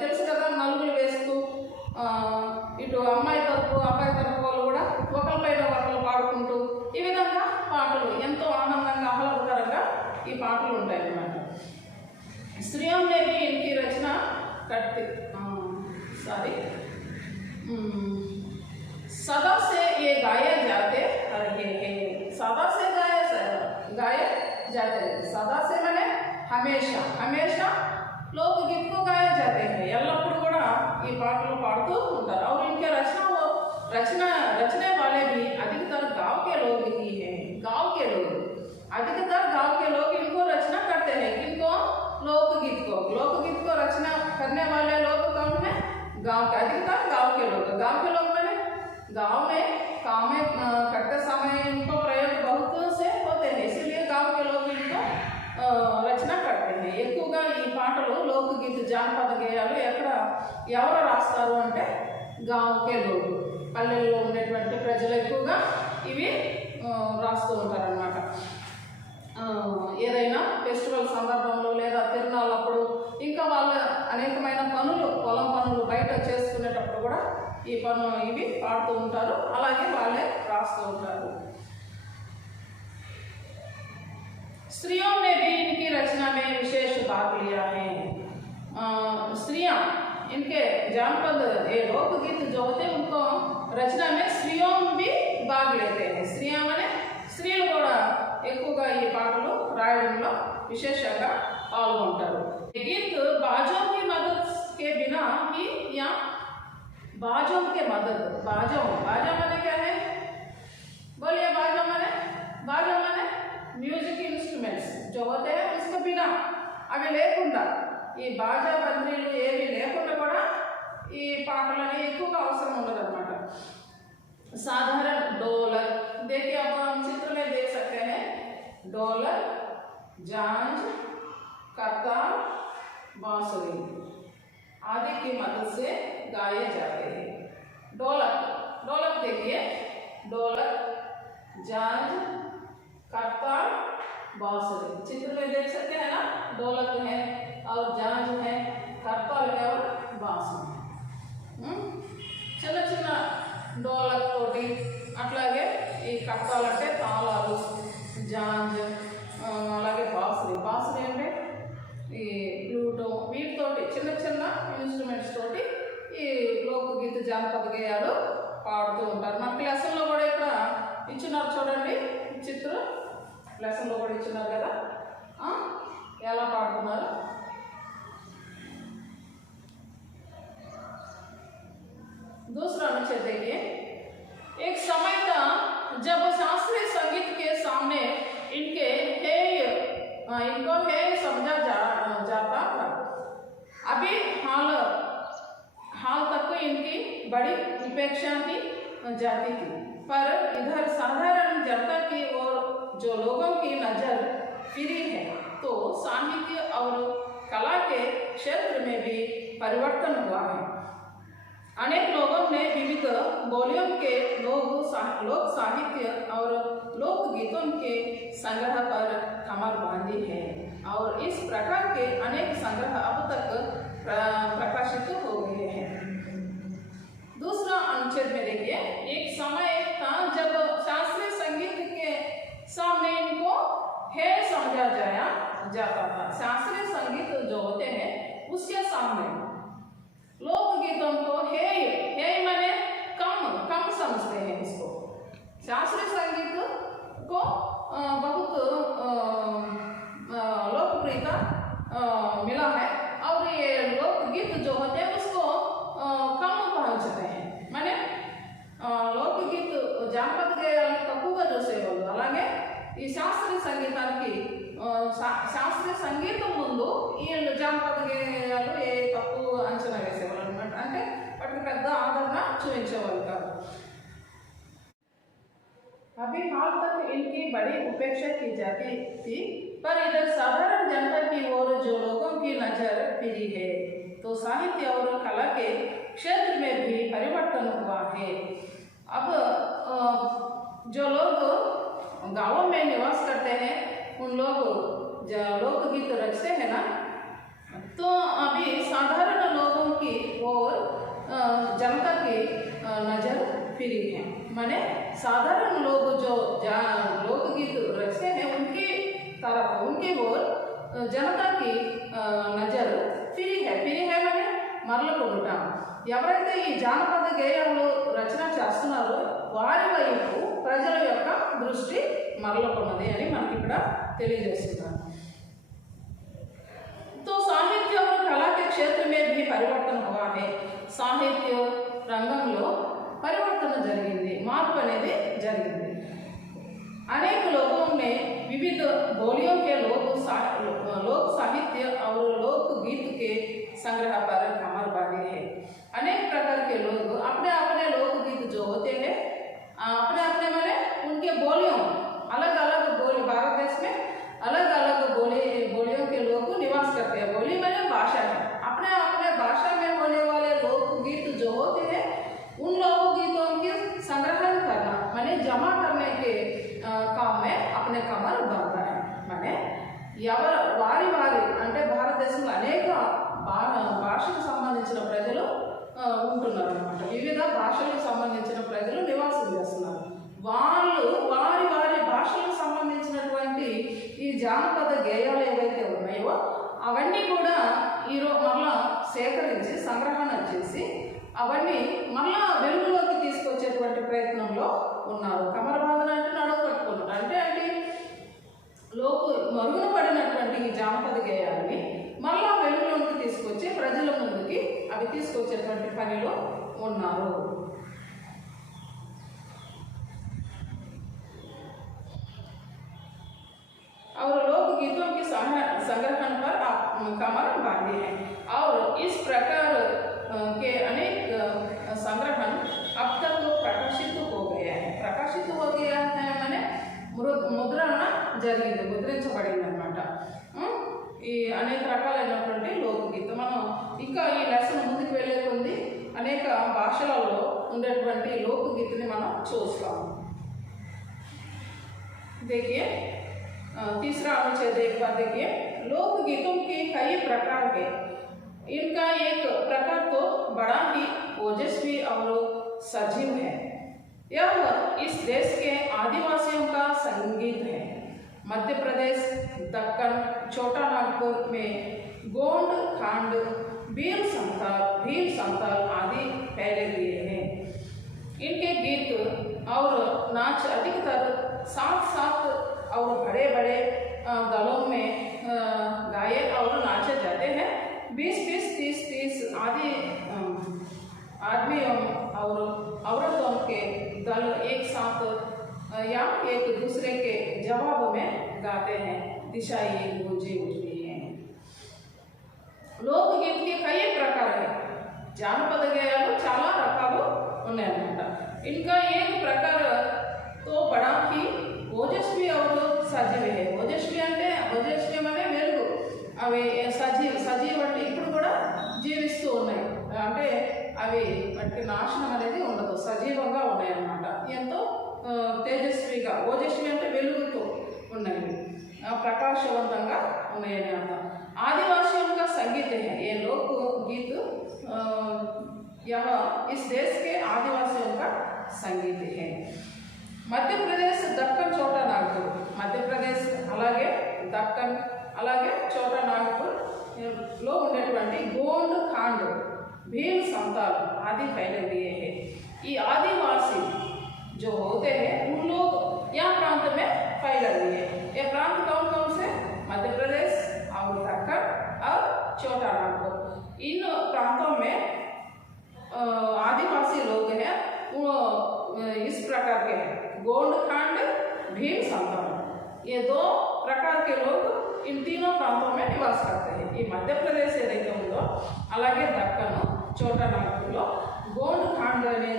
తెలుసు కదా, నలుగులు వేస్తూ ఇటు అమ్మాయి తరపు అబ్బాయి తరపు వాళ్ళు కూడా ఒకరిపైన ఒకరు పాడుకుంటూ ఈ విధంగా పాటలు ఎంతో ఆనందంగా ఆహ్లాదకరంగా ఈ పాటలు ఉంటాయి అన్నమాట. स्त्रियों ने भी इनकी रचना करते सदा से ये गाए जाते रहे हैं. सदा से गाए जाते हैं. सदा से मैंने हमेशा लोकगीत को गाए जाते हैं. ఎల్లప్పుడు కూడా ఈ పాటలు పాడుతూ ఉంటారు. और इनके रचने वाले भी अधिकतर गांव के लोग ही हैं. अधिकतर गांव के लोग इनको रचना करते हैं. किनको? लोकगीत को रचना करने वाले लोग कौन है? गांव के. अधिकतर गांव के लोग मैंने गांव में काम में करते समय इनको प्रयोग बहुत से होते हैं, इसलिए गांव के लोग इनको रचना करते हैं. ఎక్కువగా ఈ పాటలు లోకగీత జానపద గేయాలు ఎవరు రాస్తారు అంటే గాంకే లోగు, పల్లెల్లో ఉండేటువంటి ప్రజలు ఎక్కువగా ఇవి రాస్తూ ఉంటారనమాట. ఏదైనా ఫెస్టివల్ సందర్భంలో లేదా తిరునాళ్ళప్పుడు, ఇంకా వాళ్ళ అనేకమైన పొలం పనులు బయట చేసుకునేటప్పుడు కూడా ఇవి పాడుతూ ఉంటారు. అలాగే వాళ్ళే రాస్తూ ఉంటారు. स्त्रियों ने भी इनकी रचना में विशेष भाग लिया है. स्त्रियां इनके जानपद ये लोकगीत जो होते हैं उनको रचना में स्त्रियों भी भाग लेते हैं. स्त्रियां माने స్త్రీలు కూడా ఎక్కువగా ఈ పాటలు రాయడంలో విశేషంగా పాల్గొంటారు. गीत बाजों की मदद के बिना ही या बाजों के मदद, बाजा माने क्या है? बोलिए. बाजा माने म्यूजिक इंस्ट्रूमेंट्स जो होते हैं, इसके बिना అవి లేకుండా ఈ బాజా బంద్రీలు ఏవి లేకుండా కూడా ఈ పాటలు అనేవి ఎక్కువగా అవసరం ఉండదన్నమాట. साधारण ढोलक, देखिए अब हम चित्र में देख सकते हैं, ढोलक, झांझ, करताल, बांसुरी आदि की मदद से गाए जाते हैं. ढोलक देखिए, ढोलक, झांझ, करताल, बांसुरी चित्र में देख सकते हैं ना. ढोलक है और झांझ है, करताल है और बांसुरी. చిన్న డోలక్ తోటి అట్లాగే కట్టాలంటే తాళాలు, జాంజ్, అలాగే బాసులు అంటే ఈ ఫ్లూటు, వీటితోటి చిన్న చిన్న ఇన్స్ట్రుమెంట్స్ తోటి ఈ లోకగీత జానపద గేయాలు పాడుతూ ఉంటారు. మనకి లెసన్లో కూడా ఇక్కడ ఇచ్చినారు చూడండి, చిత్రం లెసన్లో కూడా ఇచ్చినారు కదా, ఎలా పాడుతున్నారు. दूसरा अनुच्छेद देखिए, एक समय था जब शास्त्रीय संगीत के सामने इनको हेय समझा जाता था। अभी हाल तक इनकी बड़ी उपेक्षा की जाती थी, पर इधर साधारण जनता की ओर जो लोगों की नजर फिरी है तो साहित्य और कला के क्षेत्र में भी परिवर्तन हुआ है। अनेक लोगों ने विविध बोलियों के लोक साहित्य और लोकगीतों के संग्रह पर कमर बांधी है और इस प्रकार के अनेक संग्रह अब तक प्रकाशित हो गए हैं। दूसरा अनुच्छेद में देखिए, एक समय था जब शास्त्रीय संगीत के सामने इनको है समझा जाता था। शास्त्रीय संगीत जो होते हैं उसके सामने लोकगीतों को हेय माने कम समझते हैं इसको। शास्त्रीय संगीत को बहुत लोकप्रियता मिला है और ये लोकगीत जो होते हैं उसको कम पहुंचते हैं। माने लोकगीत జానపద గేయాలు తక్కువగా చూసేవాళ్ళు. అలాగే ఈ శాస్త్రీయ సంగీతానికి శాస్త్రీయ సంగీతం ముందు వీళ్ళు జానపద గేయాలు తక్కువ అంచనా వేసేవాళ్ళు అనమాట. అంటే వాటికి పెద్ద ఆదరణ చూపించేవాళ్ళు కాదు. अभी हाल तक इनकी बड़ी उपेक्षा की जाती थी, पर इधर साधारण जनता की ओर जो लोगों की नजर फिरी है तो साहित्य और कला के क्षेत्र में भी परिवर्तन हुआ है। अब जो लोग गांवों में निवास करते हैं उन लोग जो लोकगीत रचते हैं ना, तो अभी साधारण लोगों की ओर जनता की नजर फिरी है। माने साधारण लोग जो लोकगीत रचते हैं उनकी तरफ उनकी ओर जनता की नजर फिरी है माने మరలకొనుట. ఎవరైతే ఈ జానపద గేయాలు రచన చేస్తున్నారో వారి వైపు ప్రజల యొక్క దృష్టి మరలకొన్నది అని మనకి ఇక్కడ తెలియజేస్తున్నారు. तो साहित्य और कला के क्षेत्र में भी परिवर्तन हुआ है. సాహిత్య రంగంలో పరివర్తన జరిగింది, మార్పు అనేది జరిగింది. अनेक लोगों ने विविध बोलियों के लोक साहित्य और लोकगीत के संग्रह पर कमर बांधी है. अनेक प्रकार के लोग अपने अपने लोकगीत जो होते हैं अपने अपने माने उनके बोलियों अलग अलग बोली, भारत देश में अलग अलग बोलियों के लोग निवास करते हैं. बोली माने भाषा है. अपने अपने भाषा में होने वाले लोकगीत जो होते हैं उन लोकगीतों की संग्रहण करना माने जमा करने के काम में अपने कमर बांधा है. माने వారి అంటే భారతదేశంలో అనేక భాషకు సంబంధించిన ప్రజలు ఉంటున్నారు అన్నమాట. వివిధ భాషలకు సంబంధించిన ప్రజలు నివాసం చేస్తున్నారు. వాళ్ళు వారి భాషలకు సంబంధించినటువంటి ఈ జానపద గేయాలు ఏవైతే ఉన్నాయో అవన్నీ కూడా మళ్ళా సేకరించి సంగ్రహణ చేసి అవన్నీ మళ్ళా వెలుగులోకి తీసుకొచ్చేటువంటి ప్రయత్నంలో ఉన్నారు. కమరబాదన అంటే నడుము కట్టుకున్నారు. అంటే మరుగున పడినటువంటి ఈ జానపద గేయాలని మళ్ళా వెలుగులోకి తీసుకొచ్చి ప్రజల ముందుకి అవి తీసుకొచ్చేటువంటి పనిలో ఉన్నారు. और लोकगीतों के संग्रहण पर कमर बांधी है और इस प्रकार के अनेक संग्रहण अब तक प्रकाशित हो गया है. प्रकाशित हो गया है माने ముద్రణ జరిగింది, ముద్రించబడింది అన్నమాట. ఈ అనేక రకాలైనటువంటి లోకగీతం మనం ఇంకా ఈ లెసన్ ముందుకు వెళ్ళే కొద్ది అనేక భాషలలో ఉండేటువంటి లోకగీతని మనం చూస్తాము. देखिए तीसरा अनुच्छेद एक बार देखिए, लोकगीतों के कई प्रकार है. इनका एक प्रकार तो बड़ा ही ओजस्वी और सजीव है. यह इस देश के आदिवासियों का संगीत है। मध्य प्रदेश, दक्कन, छोटा नागपुर में गोंड, खांड, भील संताल आदि फैले हुए हैं। इनके गीत और नाच अधिकतर साथ और बड़े बड़े दलों में गाए और नाचे जाते हैं। 20-20, 30-30 आदि आदमियों और औरतों के दल एक साथ या एक दूसरे के जवाब में गाते हैं। दिशाएं गूंजी उठती हैं। लोकगीत के कई प्रकार हैं। జానపద గేయాలు చాలా రకాలు ఉన్నాయన్నమాట। इनका एक प्रकार तो बड़ा ही ఓజస్వి और సజీవి है। ఓజస్వి అంటే ఓజస్వి అనే వెలుగు, అవి సజీవ అంటే ఇప్పుడు కూడా జీవిస్తూ ఉన్నాయి, అంటే అవి వాటికి నాశనం అనేది ఉండదు, సజీవంగా ఉన్నాయి అన్నమాట। ఎంతో తేజస్విగా, ఓజస్వి అంటే వెలుగుతో ఉన్నాయి, प्रकाशवंతంగా ఉన్నాయని అర్థం। आदिवासियों का संगीत है। ये लोक गीत यह इस देश के आदिवासियों का संगीत है। मध्य प्रदेश, दक्कन, छोटा नागपुर, मध्य प्रदेश అలాగే దక్కన్ అలాగే छोटा नागपुर లో ఉండేటువంటి गोंड, खांड, भील संताल आदि फैले हुए हैं। ये आदिवासी जो होते हैं उन लोग यहाँ प्रांत में फैले हुए हैं। ये प्रांत कौन कौन से? मध्य प्रदेश और दक्कन और छोटा नागपुर। इन प्रांतों में आदिवासी लोग हैं, वो इस प्रकार के हैं, गोंड, खांड, भील संताल। ये 2 प्रकार के लोग इन तीनों प्रांतों में निवास करते हैं। ये मध्य प्रदेश ఏదైతే ఉందో అలాగే దక్కన్, छोटा नागपुर లో गोंड, खांड అనే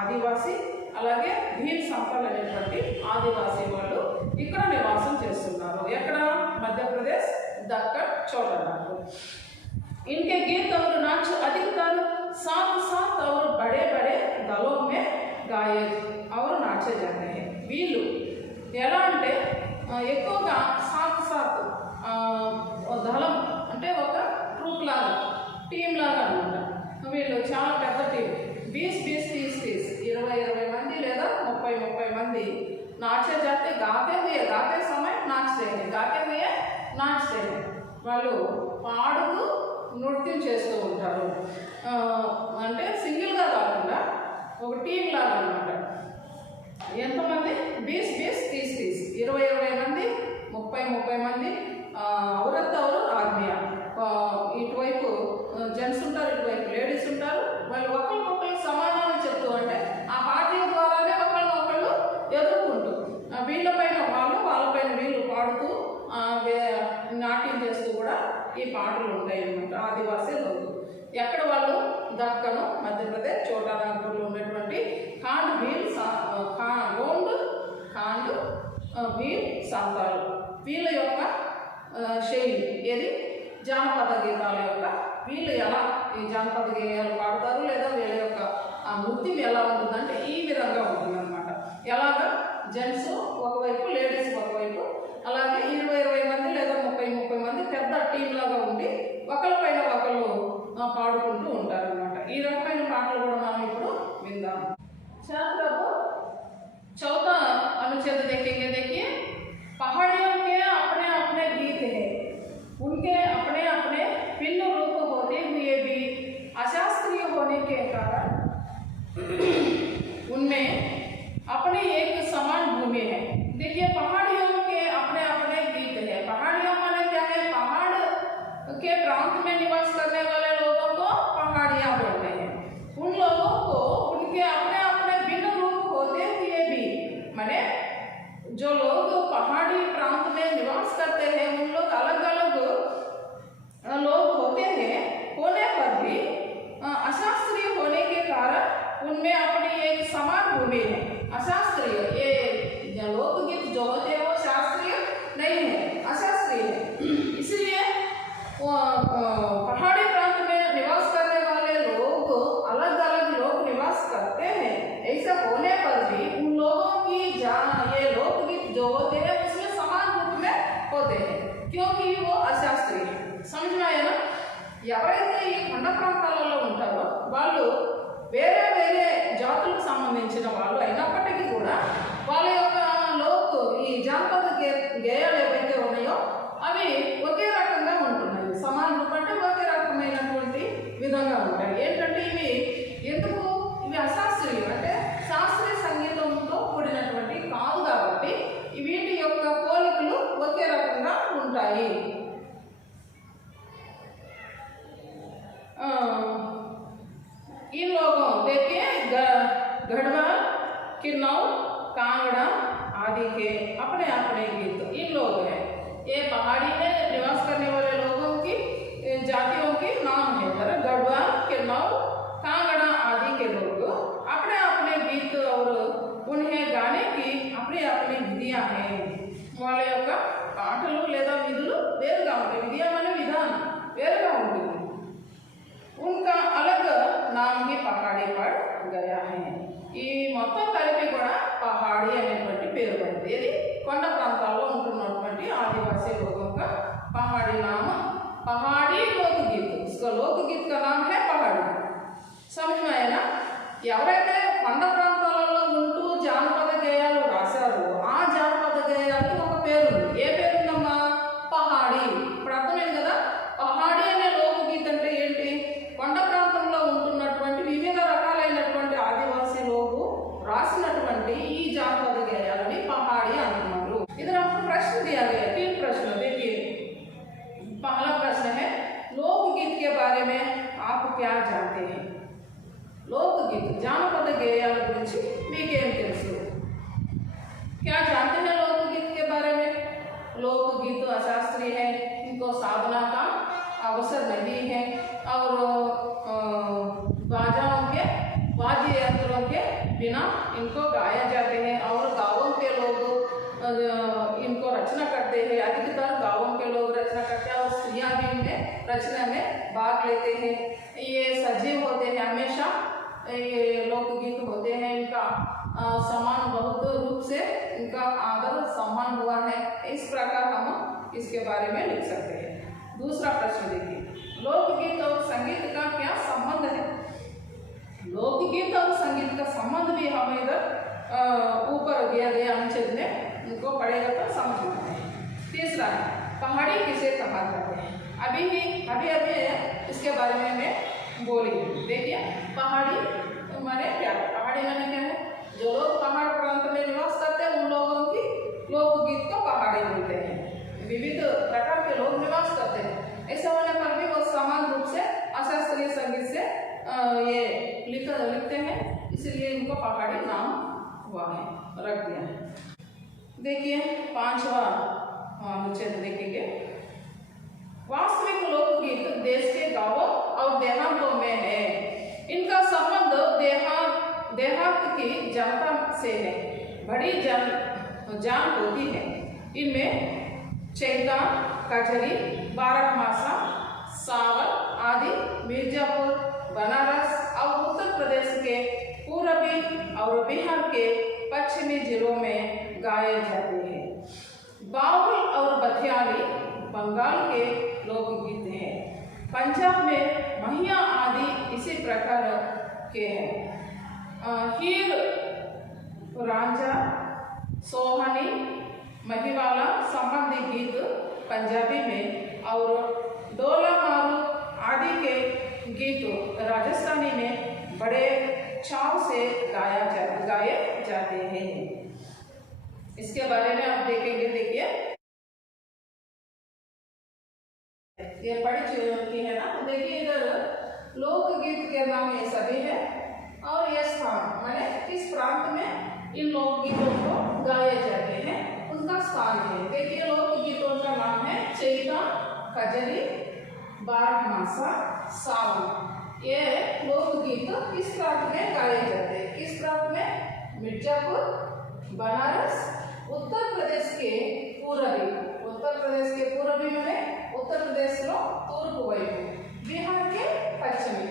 ఆదివాసి అలాగే భీల్ సంతాల్ అనేటువంటి ఆదివాసి వాళ్ళు ఇక్కడ నివాసం చేస్తున్నారు। ఎక్కడ? మధ్యప్రదేశ్, దక్కన్, छोटा नागपुर। इनके गीत और नाच अधिकतर साथ और बड़े बड़े दलों में गाए और नाचे जाते हैं। వీళ్ళు ఎలా అంటే ఎక్కువగా సాత్ దళం అంటే ఒక ట్రూప్ లాగా, టీం లాగా అనమాట। వీళ్ళు చాలా పెద్ద టీం, 20-20, 30-30, 20 మంది లేదా 30 మంది नाचे जाते, गाते समय नाचते हैं। వాళ్ళు పాడుతూ నృత్యం చేస్తూ ఉంటారు, అంటే సింగిల్గా కాకుండా ఒక టీం లాగా అనమాట। ఎంతమంది? 20-20, 30-30, 20 మంది, 30 మంది, ఔరత్ और ఆర్మియా, ఇటువైపు జెంట్స్ ఉంటారు, ఇటువైపు లేడీస్ ఉంటారు। వాళ్ళు ఒకరికొకరు సమాధానం చెప్తూ, అంటే ఆ పాటల ద్వారానే ఒకళ్ళు ఎదుర్కొంటూ వీళ్ళపైన వాళ్ళు, వాళ్ళపైన వీళ్ళు పాడుతూ నాట్యం చేస్తూ కూడా ఈ పాటలు ఉంటాయి అన్నమాట। ఆదివాసీ లోకు ఎక్కడ వాళ్ళు? దక్కను, మధ్యప్రదేశ్, छोटा नागपुर ఉన్నటువంటి ఖాండ్, భీల్, గోండ్, ఖాండ్, భీల్ సంతాలు వీళ్ళ యొక్క శైలి ఏది? జానపద గీతాల యొక్క వీళ్ళు ఎలా ఈ జానపద గేయాలు పాడతారు, లేదా వీళ్ళ యొక్క నృత్యం ఎలా ఉంటుందంటే ఈ విధంగా ఉంటుందన్నమాట। ఎలాగా? జెంట్స్ ఒకవైపు, లేడీస్ ఒకవైపు, అలాగే 20 మంది లేదా 30 మంది పెద్ద టీం లాగా ఉండి ఒకరిపైన ఒకళ్ళు పాడుకుంటూ ఉంటారన్నమాట। ఈ రకమైన పాటలు కూడా మనం ఇప్పుడు విందాం। छात्र अब चौथा अनुच्छेद देखेंगे। देखिए, पहाड़ियों के अपने अपने गीत हैं, उनके अपने अपने भिन्न रूप होते हुए भी अशास्त्रीय होने के कारण उनमें अपनी एक समान भूमि है। देखिए, पहाड़ियों के अपने अपने गीत है। पहाड़ियों माने क्या है? पहाड़ के प्रांत में निवास करने वाले लोगों को पहाड़ियाँ बोलते हैं। उन लोगों को उनके अपने अपने भिन्न रूप होते हुए भी, माने जो लोग पहाड़ी प्रांत में निवास करते हैं उन लोग अलग अलग लोग होते हैं, होने पर भी अशास्त्रीय होने के कारण उनमें अपनी एक समान भूमि है। अशास्त्रीय ये लोकगीत जो होते हैं वो शास्त्रीय नहीं है, अशास्त्रीय है। इसलिए पहाड़ी प्रांत में निवास करने वाले लोग अलग अलग लोग निवास करते हैं। ऐसा होने पर भी उन लोगों की ये लोकगीत जो होते हैं उसमें समान रूप में होते हैं, क्योंकि वो अशास्त्रीय है। समझ में आया ना? ఎవరైతే ఈ కొండ ప్రాంతాలలో ఉంటారో వాళ్ళు వేరే వేరే జాతులకు సంబంధించిన వాళ్ళు అయినప్పటికీ గేయాలు ఏవైతే ఉన్నాయో అవి ఒకే రకంగా ఉంటున్నాయి. సమాన రూపం అంటే ఒకే రకమైనటువంటి విధంగా ఉంటాయి. ఏంటంటే ఇవి ఎందుకు ఇవి అశాస్త్రీయం అంటే శాస్త్రీయ సంగీతంతో కూడినటువంటి కాదు కాబట్టి వీటి యొక్క పోలికలు ఒకే రకంగా ఉంటాయి. इन लोगों देखिए गढ़वाल, किन्नौर, कांगड़ा आदि के अपने अपने गीत इन लोग हैं। ये पहाड़ी में निवास करने वाले लोगों की जातियों के नाम है। गढ़वाल, किन्नौर, कांगड़ा आदि के लोग अपने अपने गीत और उन्हें गाने की अपनी अपनी विधियां हैं। వాళ్ళ యొక్క పాటలు లేదా విధులు వేరుగా ఉంటాయి. విధియా అనే విధానం వేరుగా ఉంటుంది. उनका अलग नाम ही पहाड़ी पड़ गया है. ఈ మొత్తం కలిపి కూడా పహాడి అనేటువంటి పేరు పడింది. ఇది కొండ ప్రాంతాల్లో ఉంటున్నటువంటి आदिवासी लोगों का पहाड़ी नाम पहाड़ी लोकगीत. इसका लोकगीत का नाम है पहाड़ी. समझ में आया ना? ఎవరైతే కొండ ప్రాంతాలలో ఉంటూ జానపద గేయాలు రాశారో ఆ జానపద గేయాలకి ఒక పేరు ఉంది. ఏ పేరు ఉందమ్మా? పహాడి. ఇప్పుడు అర్థమైంది కదా? పహాడి అనే లోకగీత అంటే ఏంటి? కొండ ప్రాంతంలో ఉంటున్నటువంటి వివిధ రకాలైనటువంటి ఆదివాసీలోగు రాసినటువంటి ఈ జానపద గేయాలని పహాడి అంటున్నారు. इधर आपको प्रश्न दिया गया 3 प्रश्न. देखिए पहला प्रश्न है लोकगीत के बारे में आप क्या जानते हैं? लोकगीत జానపద గేయాల గురించి మీకేం తెలుసు? क्या जानते हैं लोकगीत के बारे में? लोकगीत अशास्त्रीय है, इनको साधना का अवसर नहीं है और बाजाओं के वाद्य यंत्रों के बिना इनको गाया जाते हैं और गाँवों के लोग इनको रचना करते हैं. अधिकतर गाँवों के लोग रचना करते हैं और स्त्रियाँ भी इनमें रचना में भाग लेते हैं. ये सजीव होते हैं, हमेशा ये लोकगीत होते हैं. इनका सम्मान बहुत रूप से इनका आदर सम्मान हुआ है. इस प्रकार हम इसके बारे में लिख सकते हैं. दूसरा प्रश्न देखिए लोकगीत और संगीत का क्या संबंध है? लोकगीत और संगीत का संबंध भी हम इधर ऊपर दिया गया अनुच्छेद में उनको पढ़ेगा तो समझ में आएगा. तीसरा है पहाड़ी किसे कहा जाते हैं? अभी इसके बारे में मैं बोली. देखिए पहाड़ी माने क्या? पहाड़ी माने क्या है? जो लोग पहाड़ प्रांत में निवास करते हैं उन लोगों की लोकगीत को पहाड़ी बोलते हैं. विविध प्रकार के लोग निवास करते हैं. ऐसा होने पर भी वो समान रूप से अशास्त्रीय संगीत से ये लिखते हैं, इसलिए इनको पहाड़ी नाम हुआ है, रख दिया है. देखिए 5वां अनुच्छेद देखेंगे. वास्तविक लोकगीत देश के गांवों और देहातों में है. इनका संबंध देहात की जनता से है. बड़ी जान होती है. इनमें चैता, कजरी, बारहमासा, सावन आदि मिर्जापुर, बनारस और उत्तर प्रदेश के पूर्वी और बिहार के पश्चिमी जिलों में गाए जाते हैं. बाउल और बथियाली बंगाल के लोकगीत हैं. पंजाब में महिया आदि इसी प्रकार के हैं. हीर रांझा, सोहानी, महिवाला संबंधी गीत पंजाबी में और डोला मारू आदि के गीत राजस्थानी में बड़े चाव से गाए जाते हैं. इसके बारे में आप देखेंगे. देखिए ये पढ़ी चुकी है ना. तो देखिए इधर लोकगीत के नाम ये सभी है और ये स्थान माने किस प्रांत में इन लोकगीतों को गाए जाते हैं उनका स्थान है. देखिए लोकगीतों का नाम है चैता, कजरी, बारहमासा, सावन. ये लोकगीत किस प्रांत में गाए जाते हैं? किस प्रांत में? मिर्जापुर, बनारस, उत्तर प्रदेश के पूर्वी. उत्तर प्रदेश के पूर्वी में उत्तर प्रदेश लो तूर्पु వైపు, बिहार के पश्चिमी.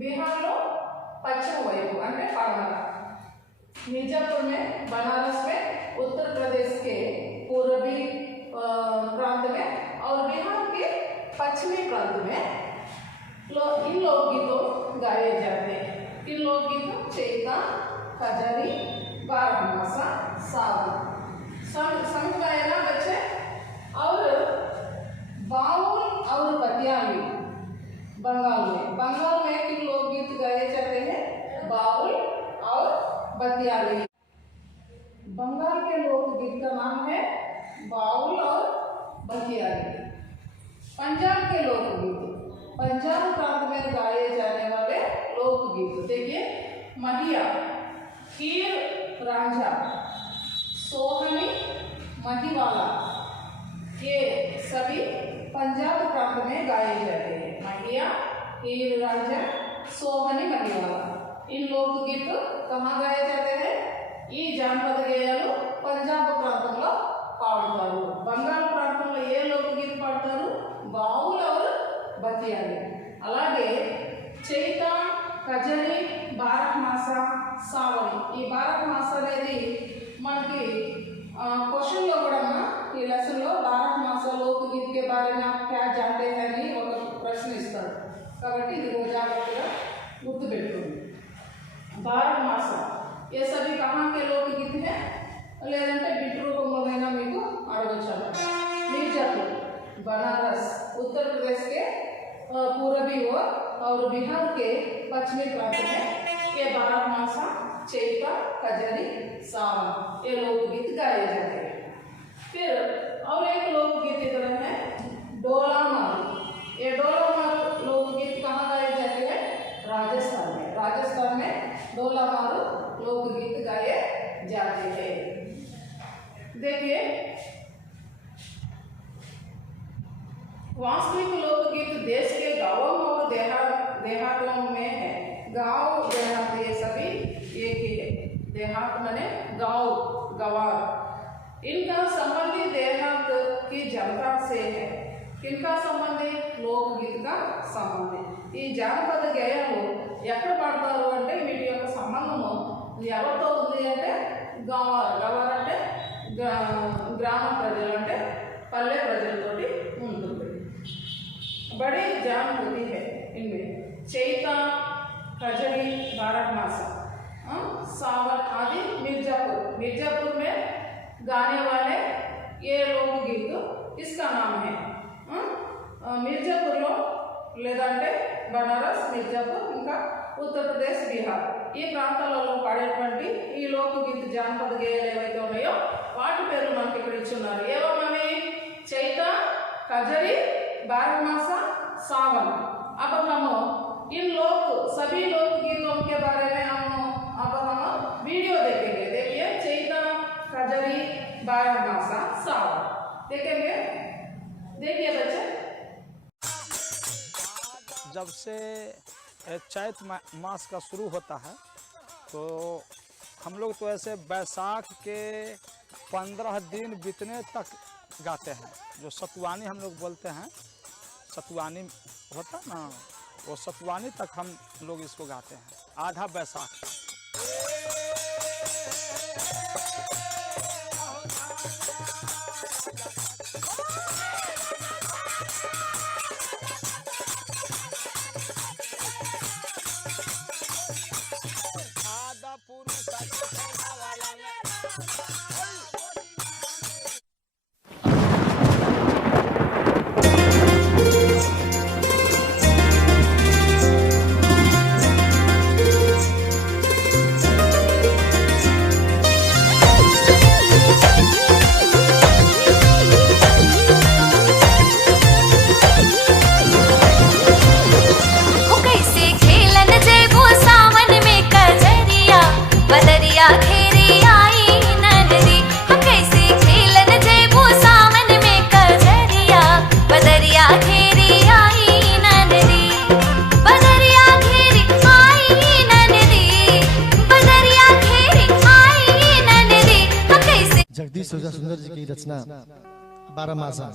बिहार लो पश्चिम వైపు అంటే పడమర. मिर्जापुर में, बनारस में, उत्तर प्रदेश के पूर्वी प्रांत में और बिहार के पश्चिमी प्रांत में इन लोकगीतों गाए जाते हैं. इन लोकगीतों चैता, कजरी, बारहमासा, सावन. समझ में आया ना बच्चे? बंगाल में किन लोकगीत गाए जाते हैं? बाउल और बतियाली। बंगाल के लोकगीत का नाम है बाउल और बतियाली। पंजाब के लोकगीत, पंजाब प्रांत में गाए जाने वाले लोकगीत देखिए, महिया, हीर रांझा, सोहनी, महिवाला, ये सभी पंजाब प्रांत में गाए जाते हैं। महिया, हीर रांझा, सोहनी, महिवाला, इन लोकगीत कहाँ गाए जाते हैं? ఈ జానపద గేయాలు పంజాబ్ ప్రాంతంలో పాడుతారు. బంగాల్ ప్రాంతంలో ఏ లోకగీత పాడతారు? బావుల్ और బతియాలి. అలాగే చైత, కజరి, బారహమాస, సావళి. ఈ బారహమాస అనేది మనకి क्वेश्चन లో కూడా ఈ లెసన్ లో బారహమాస లోకగీత के बारे में आप क्या जानते हैं అని ఒక ప్రశ్న ఇస్తారు. కాబట్టి ఇది జాగ్రత్తగా గుర్తుపెట్టుకోండి. బారహమాస ये सभी कहाँ के लोकगीत हैं? लेదంటే बिट रूपంలోనైనా మీకు అడగొచ్చాను. मिर्जापुर, बनारस, उत्तर प्रदेश के पूर्वी ओर और बिहार के पश्चिमी प्रांत में ये बारहमासा, चैता, कजरी, सावन ये लोकगीत गाए जाते हैं. फिर और एक लोकगीत इधर है डोला मारू. ये डोला मारू लोकगीत कहाँ गाए जाते हैं? राजस्थान में. राजस्थान में डोला मारू लोकगीत गाए जाते हैं. देखिए, वास्तविक लोकगीत देश के गांवों और देहातों में है. गांव देहात ये सभी एक ही है. देहात माने गांव, गवार. इनका संबंधी देहात की जनता से है. किनका संबंधी? लोकगीत का संबंधी. ఈ జానపద గేయాలు ఎక్కడ పాడతారు అంటే వీటి యొక్క సంబంధము ఎవరితో ఉంది అంటే గవార్ అంటే గ్రామ ప్రజలు అంటే పల్లె ప్రజలతోటి ఉంటుంది. बड़ी जान होती है इनमें. चैता, कजरी, बारहमासा, सावन आदि मिर्जापुर में गाने वाले ये लोकगीत इसका नाम है. मिर्जापुर లేదంటే బనారస్, మిర్జాపూర్, ఇంకా ఉత్తరప్రదేశ్, బీహార్ ఈ ప్రాంతాలలో పాడేటువంటి ఈ లోకగీత జానపద గేయాలు ఏవైతే ఉన్నాయో వాటి పేర్లు మనకి ఇక్కడ ఇచ్చున్నారు. ఏవన్నవి? చైత, कजरी, बारहमासा, सावन. अब हम इन सभी लोकगीतों के बारे में अब हम वीडियो देखेंगे. देखिए, चैता, कजरी, बारहमासा, सावन देखेंगे. देखिए बच्चे, जब से चैत मास का शुरू होता है तो हम लोग तो ऐसे बैसाख के 15 दिन बीतने तक गाते हैं. जो सतुवानी हम लोग बोलते हैं, सतुवानी होता ना, वो सतुवानी तक हम लोग इसको गाते हैं. आधा बैसाख सुंदर जी की रचना बारहमासा.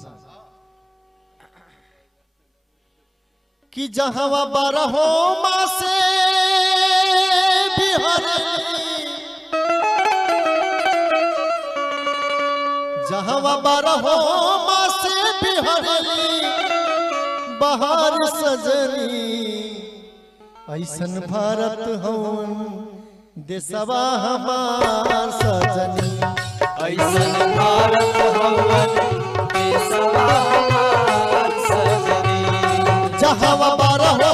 कि जहाँ बारहो मासे जहाँ बारहो मासे बिहारी बहार सजनी ऐसन भारत हवन देशवा हमार सजनी. ऐसन भारत हवन देशवा हमार सजनी. जहाँ बारहो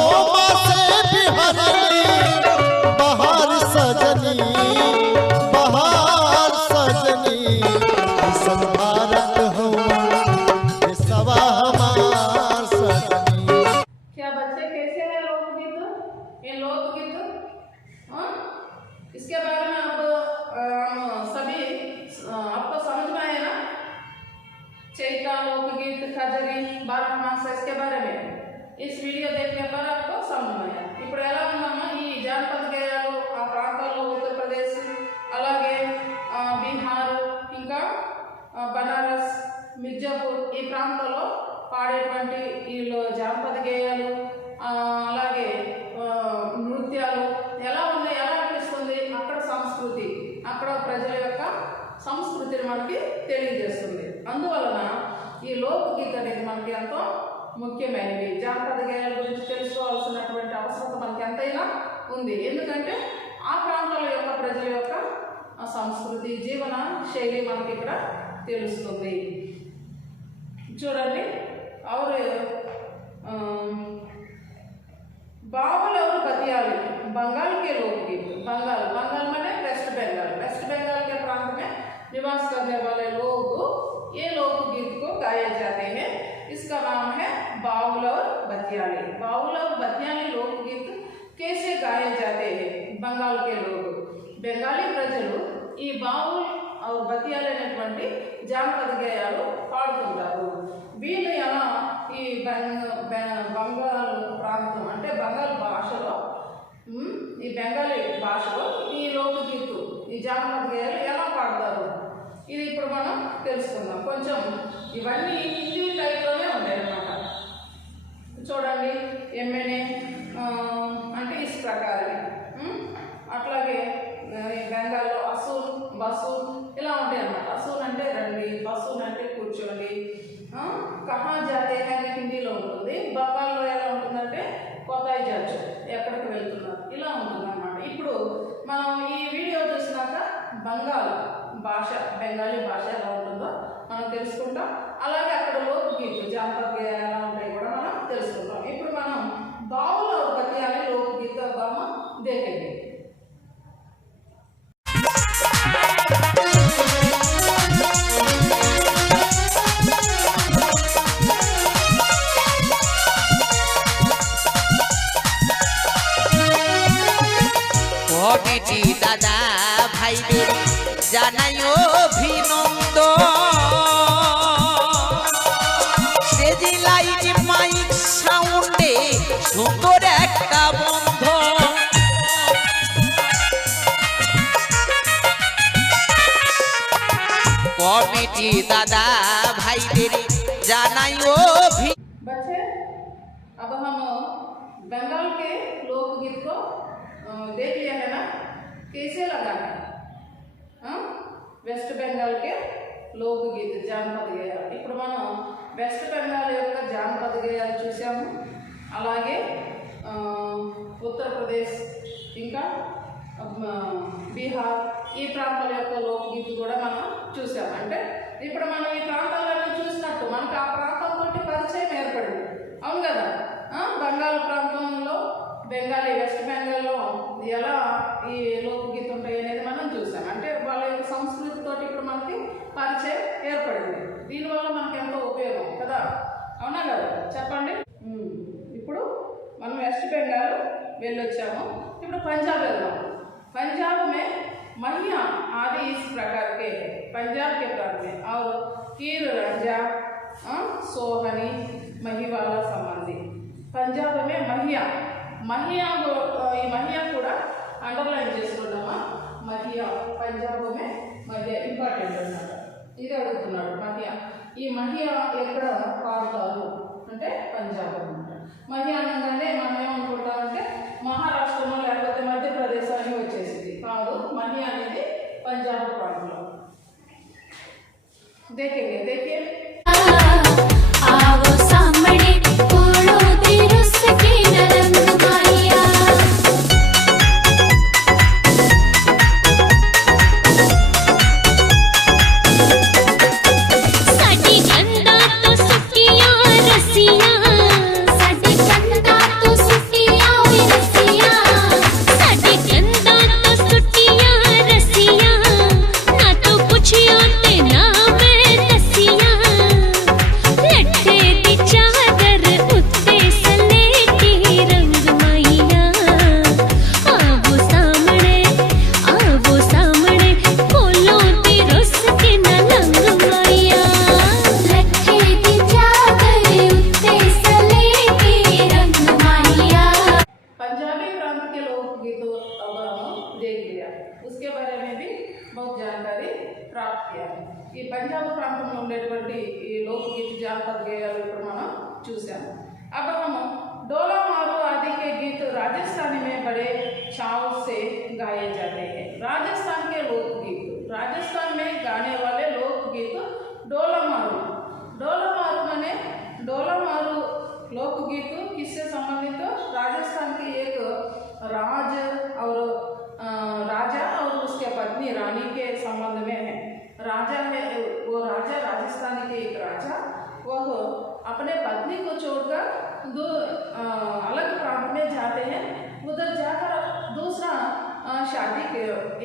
इसके बारे में अब हम सभी आपको समझ में आया ना, चैता लोकगीत खजरी 12 मास इसके बारे में इस वीडियो देखने पर आपको समझ में आया। ఇప్పుడు ఎలా ఉందమ్మా ఈ జానపద గేయాలు ఆ ప్రాంతాల్లో ఉత్తరప్రదేశ్ అలాగే బీహార్ ఇంకా బనారస్ మిర్జాపూర్ ఈ ప్రాంతాల్లో పాడేటువంటి ఈ జానపద గేయాలు అలాగే నృత్యాలు ఎలా ఉన్నాయి, ఎలా అనిపిస్తుంది, అక్కడ సంస్కృతి అక్కడ ప్రజల యొక్క సంస్కృతిని మనకి తెలియజేస్తుంది। అందువలన ఈ లోకగీత అనేది మనకి ఎంతో ముఖ్యమైనది। జానపద గేయాల గురించి తెలుసుకోవాల్సినటువంటి అవసరం మనకి ఎంతైనా ఉంది, ఎందుకంటే ఆ ప్రాంతాల యొక్క ప్రజల యొక్క సంస్కృతి జీవన శైలి మనకి ఇక్కడ తెలుస్తుంది। చూడండి और बावल और बतियाली बंगाल के लोकगीत। बंगाल माने वेस्ट बंगाल के प्रांत में निवास करने वाले लोग ये लोकगीत को गाए जाते हैं। इसका नाम है बावल और बतियाली। बावल और बतियाली लोकगीत कैसे गाए जाते हैं? बंगाल के लोग बंगाली प्रजలు ఈ బావుల్ और బతియాలి అనేటువంటి జానపద గేయాలు పాడుతుంటారు। వీళ్ళు ఎలా ఈ బంగాల్ ప్రాంతం అంటే బంగాల్ భాషలో ఈ బెంగాలీ భాషలో ఈ లోకగీతు ఈ జానపద గేయాలు ఎలా పాడతారు ఇది ఇప్పుడు మనం తెలుసుకుందాం। కొంచెం ఇవన్నీ హిందీ టైప్లోనే ఉంటాయి అన్నమాట। చూడండి ఎంఎన్ఏ అంటే ఇస్ ప్రకారం, అట్లాగే బెంగాల్లో అసూన్ బసూన్ ఇలా ఉంటాయి అన్నమాట। అసూన్ అంటే రండి, బసూన్ అంటే కూర్చోండి, కహా జాతే అని హిందీలో ఉంటుంది। బంగాల్లో ఎలా ఉంటుందంటే కొత్తాయి జాచు ఎక్కడికి వెళ్తున్నారు ఇలా ఉంటుంది అన్నమాట। ఇప్పుడు మనం ఈ వీడియో చూసినాక బంగాల్ భాష బెంగాలీ భాష ఎలా ఉంటుందో మనం తెలుసుకుంటాం, అలాగే అక్కడ లోకగీతు జానపద గేయాలు ఎలా ఉంటాయి కూడా మనం తెలుసుకుంటాం। ఇప్పుడు మనం బావుల్ और बतियाली लोकगीत का हम देखेंगे। কমিটি দাদা ভাইদের জানাই অভিনন্দ, স্টেজি লাইট মাইক সাউন্ডে সুন্দর একটা বন্ধ। কমিটি দাদা ভাইদের জানাই बच्चे अब हम बंगाल के लोकगीत को देख लिया है ना, कैसे लगा है? వెస్ట్ బెంగాల్ के लोकगीत జానపద గేయాలు। ఇప్పుడు మనం వెస్ట్ బెంగాల్ యొక్క జానపద గేయాలు చూసాము, అలాగే ఉత్తరప్రదేశ్ ఇంకా బీహార్ ఈ ప్రాంతాల యొక్క లోకగీత కూడా మనం చూసాము। అంటే ఇప్పుడు మనం ఈ ప్రాంతాలను చూసినట్టు మనకు ఆ ప్రాంతంతో పరిచయం ఏర్పడింది, అవును కదా। బంగాల్ ప్రాంతంలో బెంగాలీ వెస్ట్ బెంగాల్లో ఎలా ఈ లోకగీత ఉంటాయి అనేది మనం చూసాం। అంటే వాళ్ళ యొక్క సంస్కృతితో ఇప్పుడు మనకి పరిచయం ఏర్పడింది, దీనివల్ల మనకి ఎంతో ఉపయోగం కదా, అవునా కదా చెప్పండి। ఇప్పుడు మనం వెస్ట్ బెంగాల్ వెళ్ళొచ్చాము, ఇప్పుడు పంజాబ్ వెళ్దాం। पंजाब में महिया आदि इस प्रकार के हैं। पंजाब के प्रांत में और कीर रंजा सोहनी महिवाला संबंधी। पंजाब में महिया महिया ఈ महिया కూడా అండర్లైన్ చేసుకున్నామా, महिया పంజాబ్ में महिया ఇంపార్టెంట్ అన్నమాట। ఇది అడుగుతున్నాడు महिया, ఈ महिया ఎక్కడ పాడతారు అంటే పంజాబ్ అన్నమాట। महिया అనగానే మనం ఏమనుకుంటామంటే మహారాష్ట్రలో లేకపోతే మధ్యప్రదేశ్ అని వచ్చేసింది, కాదు। महिया అనేది పంజాబ్ ప్రాంతంలో। देखिए आवो सामने कोड़ो तिरुस के नरम माया साडी गंदा तो सुटिया रसिया, साडी गंदा तो सुटिया रसिया, साडी गंदा तो सुटिया रसिया, ना तो पूछियो ते ना मैं दसिया। उसके बारे में भी बहुत जानकारी प्राप्त किया है। ఈ పంజాబ్ ప్రాంతంలో ఉండేటువంటి ఈ లోकगीत జానపద గేయాలు ఇప్పుడు మనం చూసాము। अब हम डोला मारू आदि के गीत राजस्थानी में बड़े चाव से गाए जाते हैं। राजस्थान के लोकगीत, राजस्थान में गाने वाले लोकगीत डोला मारू माने डोला मारू लोकगीत किससे संबंधित? राजस्थान की एक राजा और उसके पत्नी रानी के संबंध में है। राजा है वो राजा, राजस्थान के एक राजा, वह अपने पत्नी को छोड़कर अलग प्रांत में जाते हैं। उधर जाकर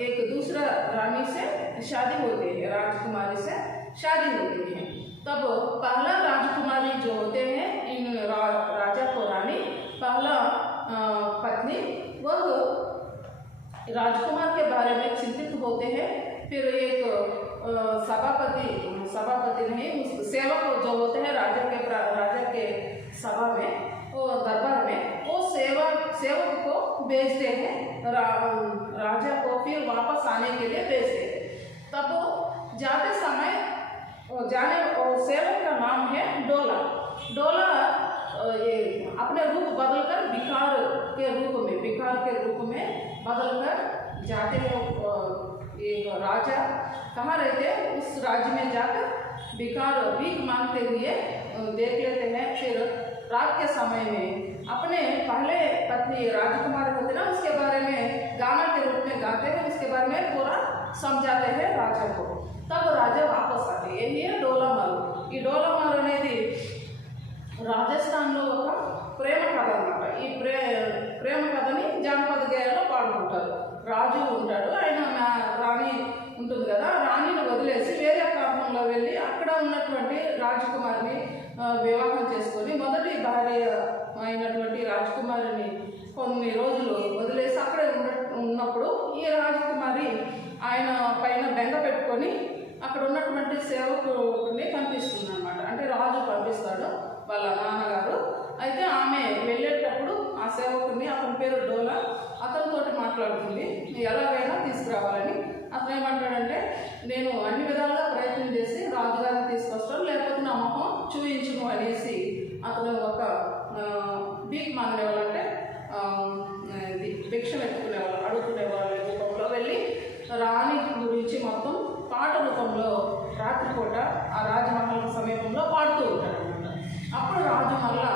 एक दूसरा रानी से शादी होती है, राजकुमारी से शादी होती है। तब पहला राजकुमारी जो होते हैं इन राजा को रानी, पहला पत्नी, वह राजकुमार के बारे में चिंतित होते हैं। फिर एक सभापति नहीं, सेवक जो होते हैं राजा के सभा में, वो दरबार में, वो सेवक को भेजते हैं राजा को, फिर वापस आने के लिए भेजते हैं। तब जाते समय सेवक का नाम है डोला। ये अपने रूप बदलकर भिखार के रूप में बदलकर जाते हैं। एक राजा कहाँ रहते हैं, उस राज्य में जाकर भीख मांगते हुए देख लेते हैं। फिर रात के समय में अपने पहले पत्नी राजकुमार होते ना, उसके बारे में गाना के रूप में गाते हैं, उसके बारे में पूरा समझाते हैं राजा को। तब राजा वापस आते हैं। यही है डोला मारू। ఈ డోలా మారు అనేది రాజస్థాన్లో ఒక ప్రేమ కథ అన్నమాట। ఈ ప్రేమ కథని జానపద గేయాల్లో పాడుకుంటారు। రాజు ఉంటాడు, ఆయన రాణి ఉంటుంది కదా, రాణిని వదిలేసి వేరే ప్రాంతంలో వెళ్ళి అక్కడ ఉన్నటువంటి రాజకుమారిని వివాహం చేసుకొని మొదటి భార్య అయినటువంటి రాజకుమారిని కొన్ని రోజులు వదిలేసి అక్కడే ఉన్నప్పుడు ఈ రాజకుమారి ఆయన పైన బెంగ పెట్టుకొని అక్కడ ఉన్నటువంటి సేవకుడిని పంపిస్తుంది అన్నమాట। అంటే రాజు పంపిస్తాడు వాళ్ళ నాన్నగారు। అయితే ఆమె వెళ్ళేటప్పుడు ఆ సేవకుడిని, అతని పేరు డోలా, అతనితోటి మాట్లాడుతుంది ఎలాగైనా తీసుకురావాలని। అతను ఏమంటాడంటే, నేను అన్ని విధాలుగా ప్రయత్నం చేసి రాజుగారిని తీసుకొస్తాను, లేకపోతే నా మొహం చూయించును అనేసి అతను ఒక భీక్ మాంగేవాళ్ళు, అంటే భిక్ష ఎత్తుకునేవాళ్ళు, అడుగుకునేవాళ్ళ రూపంలో వెళ్ళి రాణి గురించి మొత్తం పాట రూపంలో రాత్రిపూట ఆ రాజమహల్ సమీపంలో పాడుతూ ఉంటాడు అనమాట। అప్పుడు రాజు మళ్ళా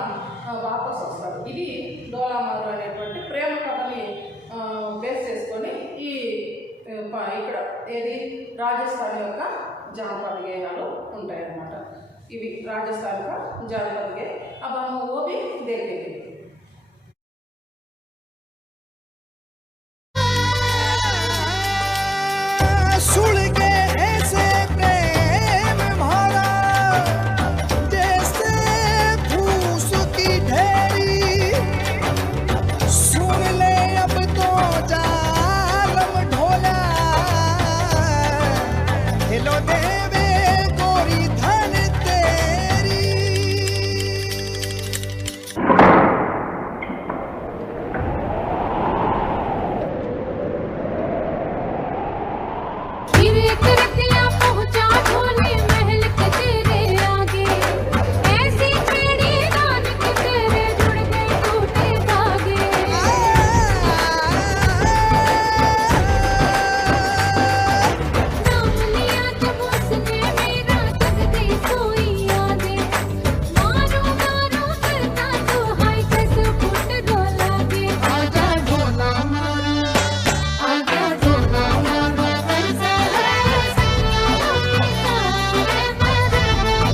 వాపస్ వస్తాడు। ఇది డోలా మారు అనేటువంటి ప్రేమ కథని బేస్ చేసుకొని ఇక్కడ ఏది రాజస్థాన్ యొక్క జానపద గేయాలు ఉంటాయన్నమాట। ఇవి రాజస్థాన్ का జానపద గేయ। अब हम वो भी देखेंगे। सुन के ऐसे प्रेम भरा जैसे फूस की ढेरी, सुन ले अब तो जालम ढोला, हिलो देवे गोरी धन तेरी। फिर एक रतिया पहुंचा ढोले महल के तेरे आगे, ऐसी छेड़ी रान के तेरे जुड़ गए टूटे धागे। नाम लिया जब उसने मेरा जग गई सोई यादें, मारो मारो करता तो हाय कैसे फुट डोला गे। आजा ढोला मारू, आजा ढोला मारू, ऐसा है सैया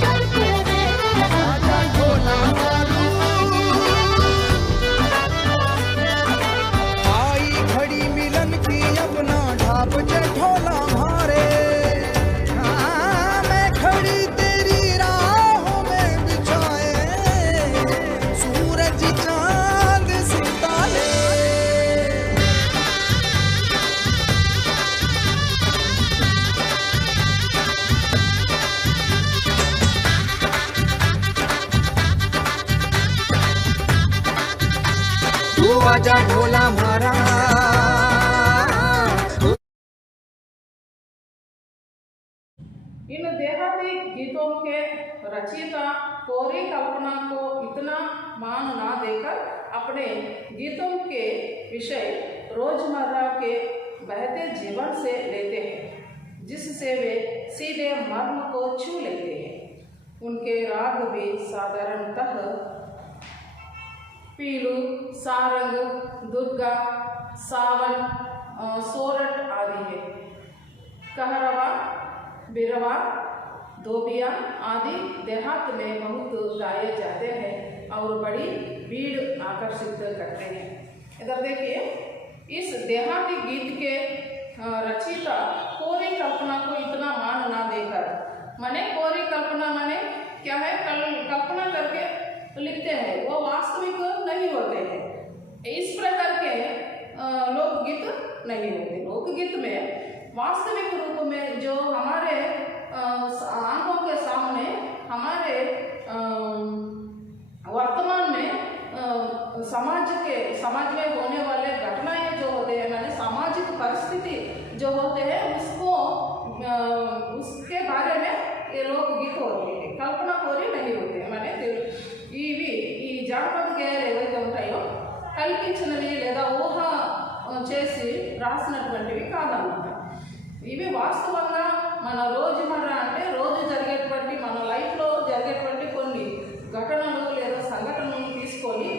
करके रे। आजा ढोला मारू, आई घड़ी मिलन की अपना ढाप जे ढोला मारे। हाँ, मैं खड़ी तेरी राहों में बिछाए सूरज चांद सितारे। तू आजा ढोला मारा, इन देहाती गीतों के रचयिता कोरी कल्पना को इतना मान ना देकर अपने गीतों के विषय रोजमर्रा के बहते जीवन से लेते हैं, जिससे वे सीधे मर्म को छू लेते हैं। उनके राग भी साधारणतः पीलू, सारंग, दुर्गा, सावन, सोरठ आदि है। कहरवा, बिरवा, दोबिया आदि देहात में बहुत गाए जाते हैं और बड़ी भीड़ आकर्षित करते हैं। इधर देखिए, इस देहाती गीत के रचयिता कोरी कल्पना को इतना मान ना देकर, माने कोरी कल्पना माने क्या है, कल्पना करके लिखते हैं, वो वास्तविक नहीं होते हैं। इस प्रकार के लोकगीत नहीं होते। लोकगीत में वास्तविक रूप में जो हमारे आंखों के सामने हमारे वर्तमान में समाज में होने वाले घटनाएं जो होते हैं, माने सामाजिक परिस्थिति जो होते हैं, उसके बारे में ये लोकगीत होते हैं, कल्पना कोरी नहीं होते हैं। माने ఈ జానపద గేయాలు ఏవైతే ఉంటాయో కల్పించినవి లేదా ఊహ చేసి రాసినటువంటివి కాదన్నమాట. ఇవి వాస్తవంగా మన రోజుమర్రా అంటే రోజు జరిగేటువంటి మన లైఫ్లో జరిగేటువంటి కొన్ని ఘటనలు లేదా సంఘటనలు తీసుకొని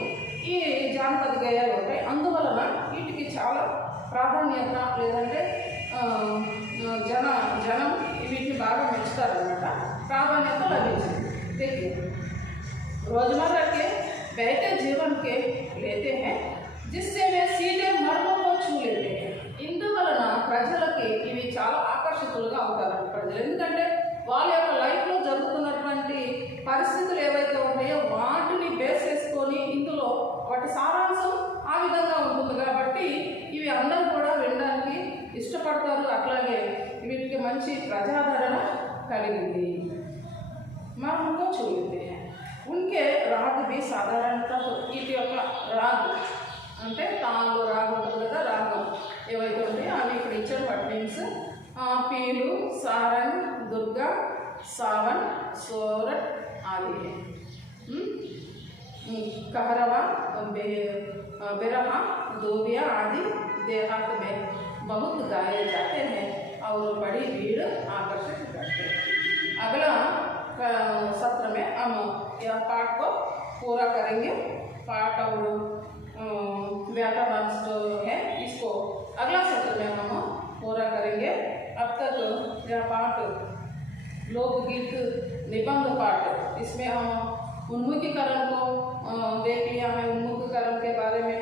ఈ జానపద గేయాలు ఉంటాయి. అందువలన వీటికి చాలా ప్రాధాన్యత లేదంటే జనం వీటిని బాగా మెచ్చుతారనమాట, ప్రాధాన్యత లభించింది. देखिए, रोजमर्रा के बहते जीवन के लेते हैं, जिससे वे सीधे मर्म को छू लेते हैं. ఇందువలన ప్రజలకి ఇవి చాలా ఆకర్షితులుగా అవుతారు. ప్రజలు ఎందుకంటే వాళ్ళ యొక్క లైఫ్లో జరుగుతున్నటువంటి పరిస్థితులు ఏవైతే ఉంటాయో వాటిని బేస్ చేసుకొని ఇందులో వాటి సారాంశం ఆ విధంగా ఉంటుంది కాబట్టి ఇవి అందరూ కూడా వినడానికి ఇష్టపడతారు. అట్లాగే వీటికి మంచి ప్రజాదరణ కలిగింది. మనం उनको छू लेते हैं. उनके राग भी साधारणतः వీటి యొక్క రాగ్ అంటే తాళ్ళు రాగం ఉంటుంది కదా, రాగం ఏవైతే ఉంటాయో అవి ఇక్కడ ఇచ్చారు. వాటి నేమ్స్ పీలు, సారంగ్, దుర్గా, सावन, सोरठ आदि है. कहरवा, बिरहा, दोबिया आदि देहात में बहुत गाए जाते हैं और बड़ी भीड़ आकर्षित करते हैं. अगला सत्र में हम यह पाठ को पूरा करेंगे. पाठ और व्याकरण जो है इसको अगला सत्र में हम पूरा करेंगे. अब तक यह पाठ लोकगीत निबंध पाठ, इसमें हम उन्मुखीकरण को देख लिया है, उन्मुखीकरण के बारे में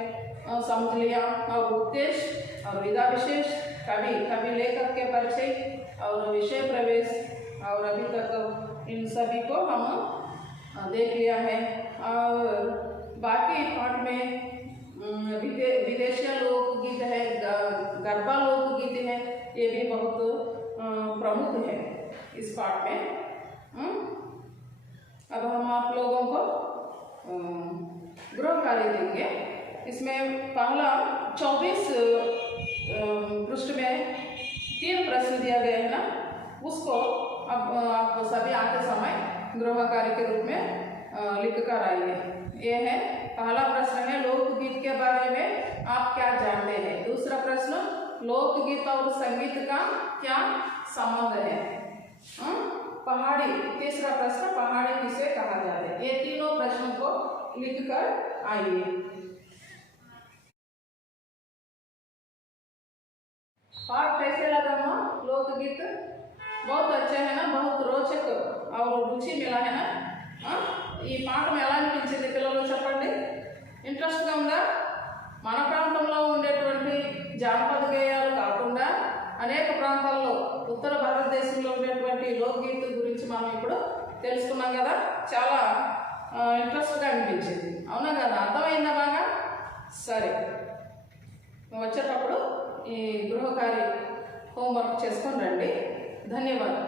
समझ लिया और उद्देश्य और विधा विशेष, कवि लेखक के परिचय और विषय प्रवेश और अभी तक इन सभी को हम देख लिया है. और बाकी पाठ में विदेशीय लोकगीत है, गरबा लोकगीत है, ये भी बहुत प्रमुख है इस पाठ में. अब हम आप लोगों को गृह कार्य देंगे. इसमें पहला 24 पृष्ठ में 3 प्रश्न दिया गया है ना, उसको अब आप सभी आते समय गृह कार्य के रूप में लिख कर आइए. ये है पहला प्रश्न है लोकगीत के बारे में आप क्या जानते हैं. दूसरा प्रश्न लोकगीत और संगीत का क्या संबंध है. पहाड़ी, तीसरा प्रश्न पहाड़ी किसे कहा जाता है. ये तीनों प्रश्नों को लिख कर आइए. पाठ कैसे लगा माँ. लोकगीत बहुत अच्छा है ना, बहुत रोचक और रुचि मिला है ना. ఈ పాఠం ఎలా అనిపించింది పిల్లలు చెప్పండి. ఇంట్రెస్ట్గా ఉందా. మన ప్రాంతంలో ఉండేటువంటి జానపద గేయాలు కాకుండా అనేక ప్రాంతాల్లో ఉత్తర భారతదేశంలో ఉండేటువంటి లోక్గీత్ గురించి మనం ఇప్పుడు తెలుసుకున్నాం కదా. చాలా ఇంట్రెస్ట్గా అనిపించింది, అవునా కదా. అర్థమైందా బాగా. సరే, వచ్చేటప్పుడు ఈ గృహకార్య హోంవర్క్ చేసుకొని రండి. ధన్యవాదాలు.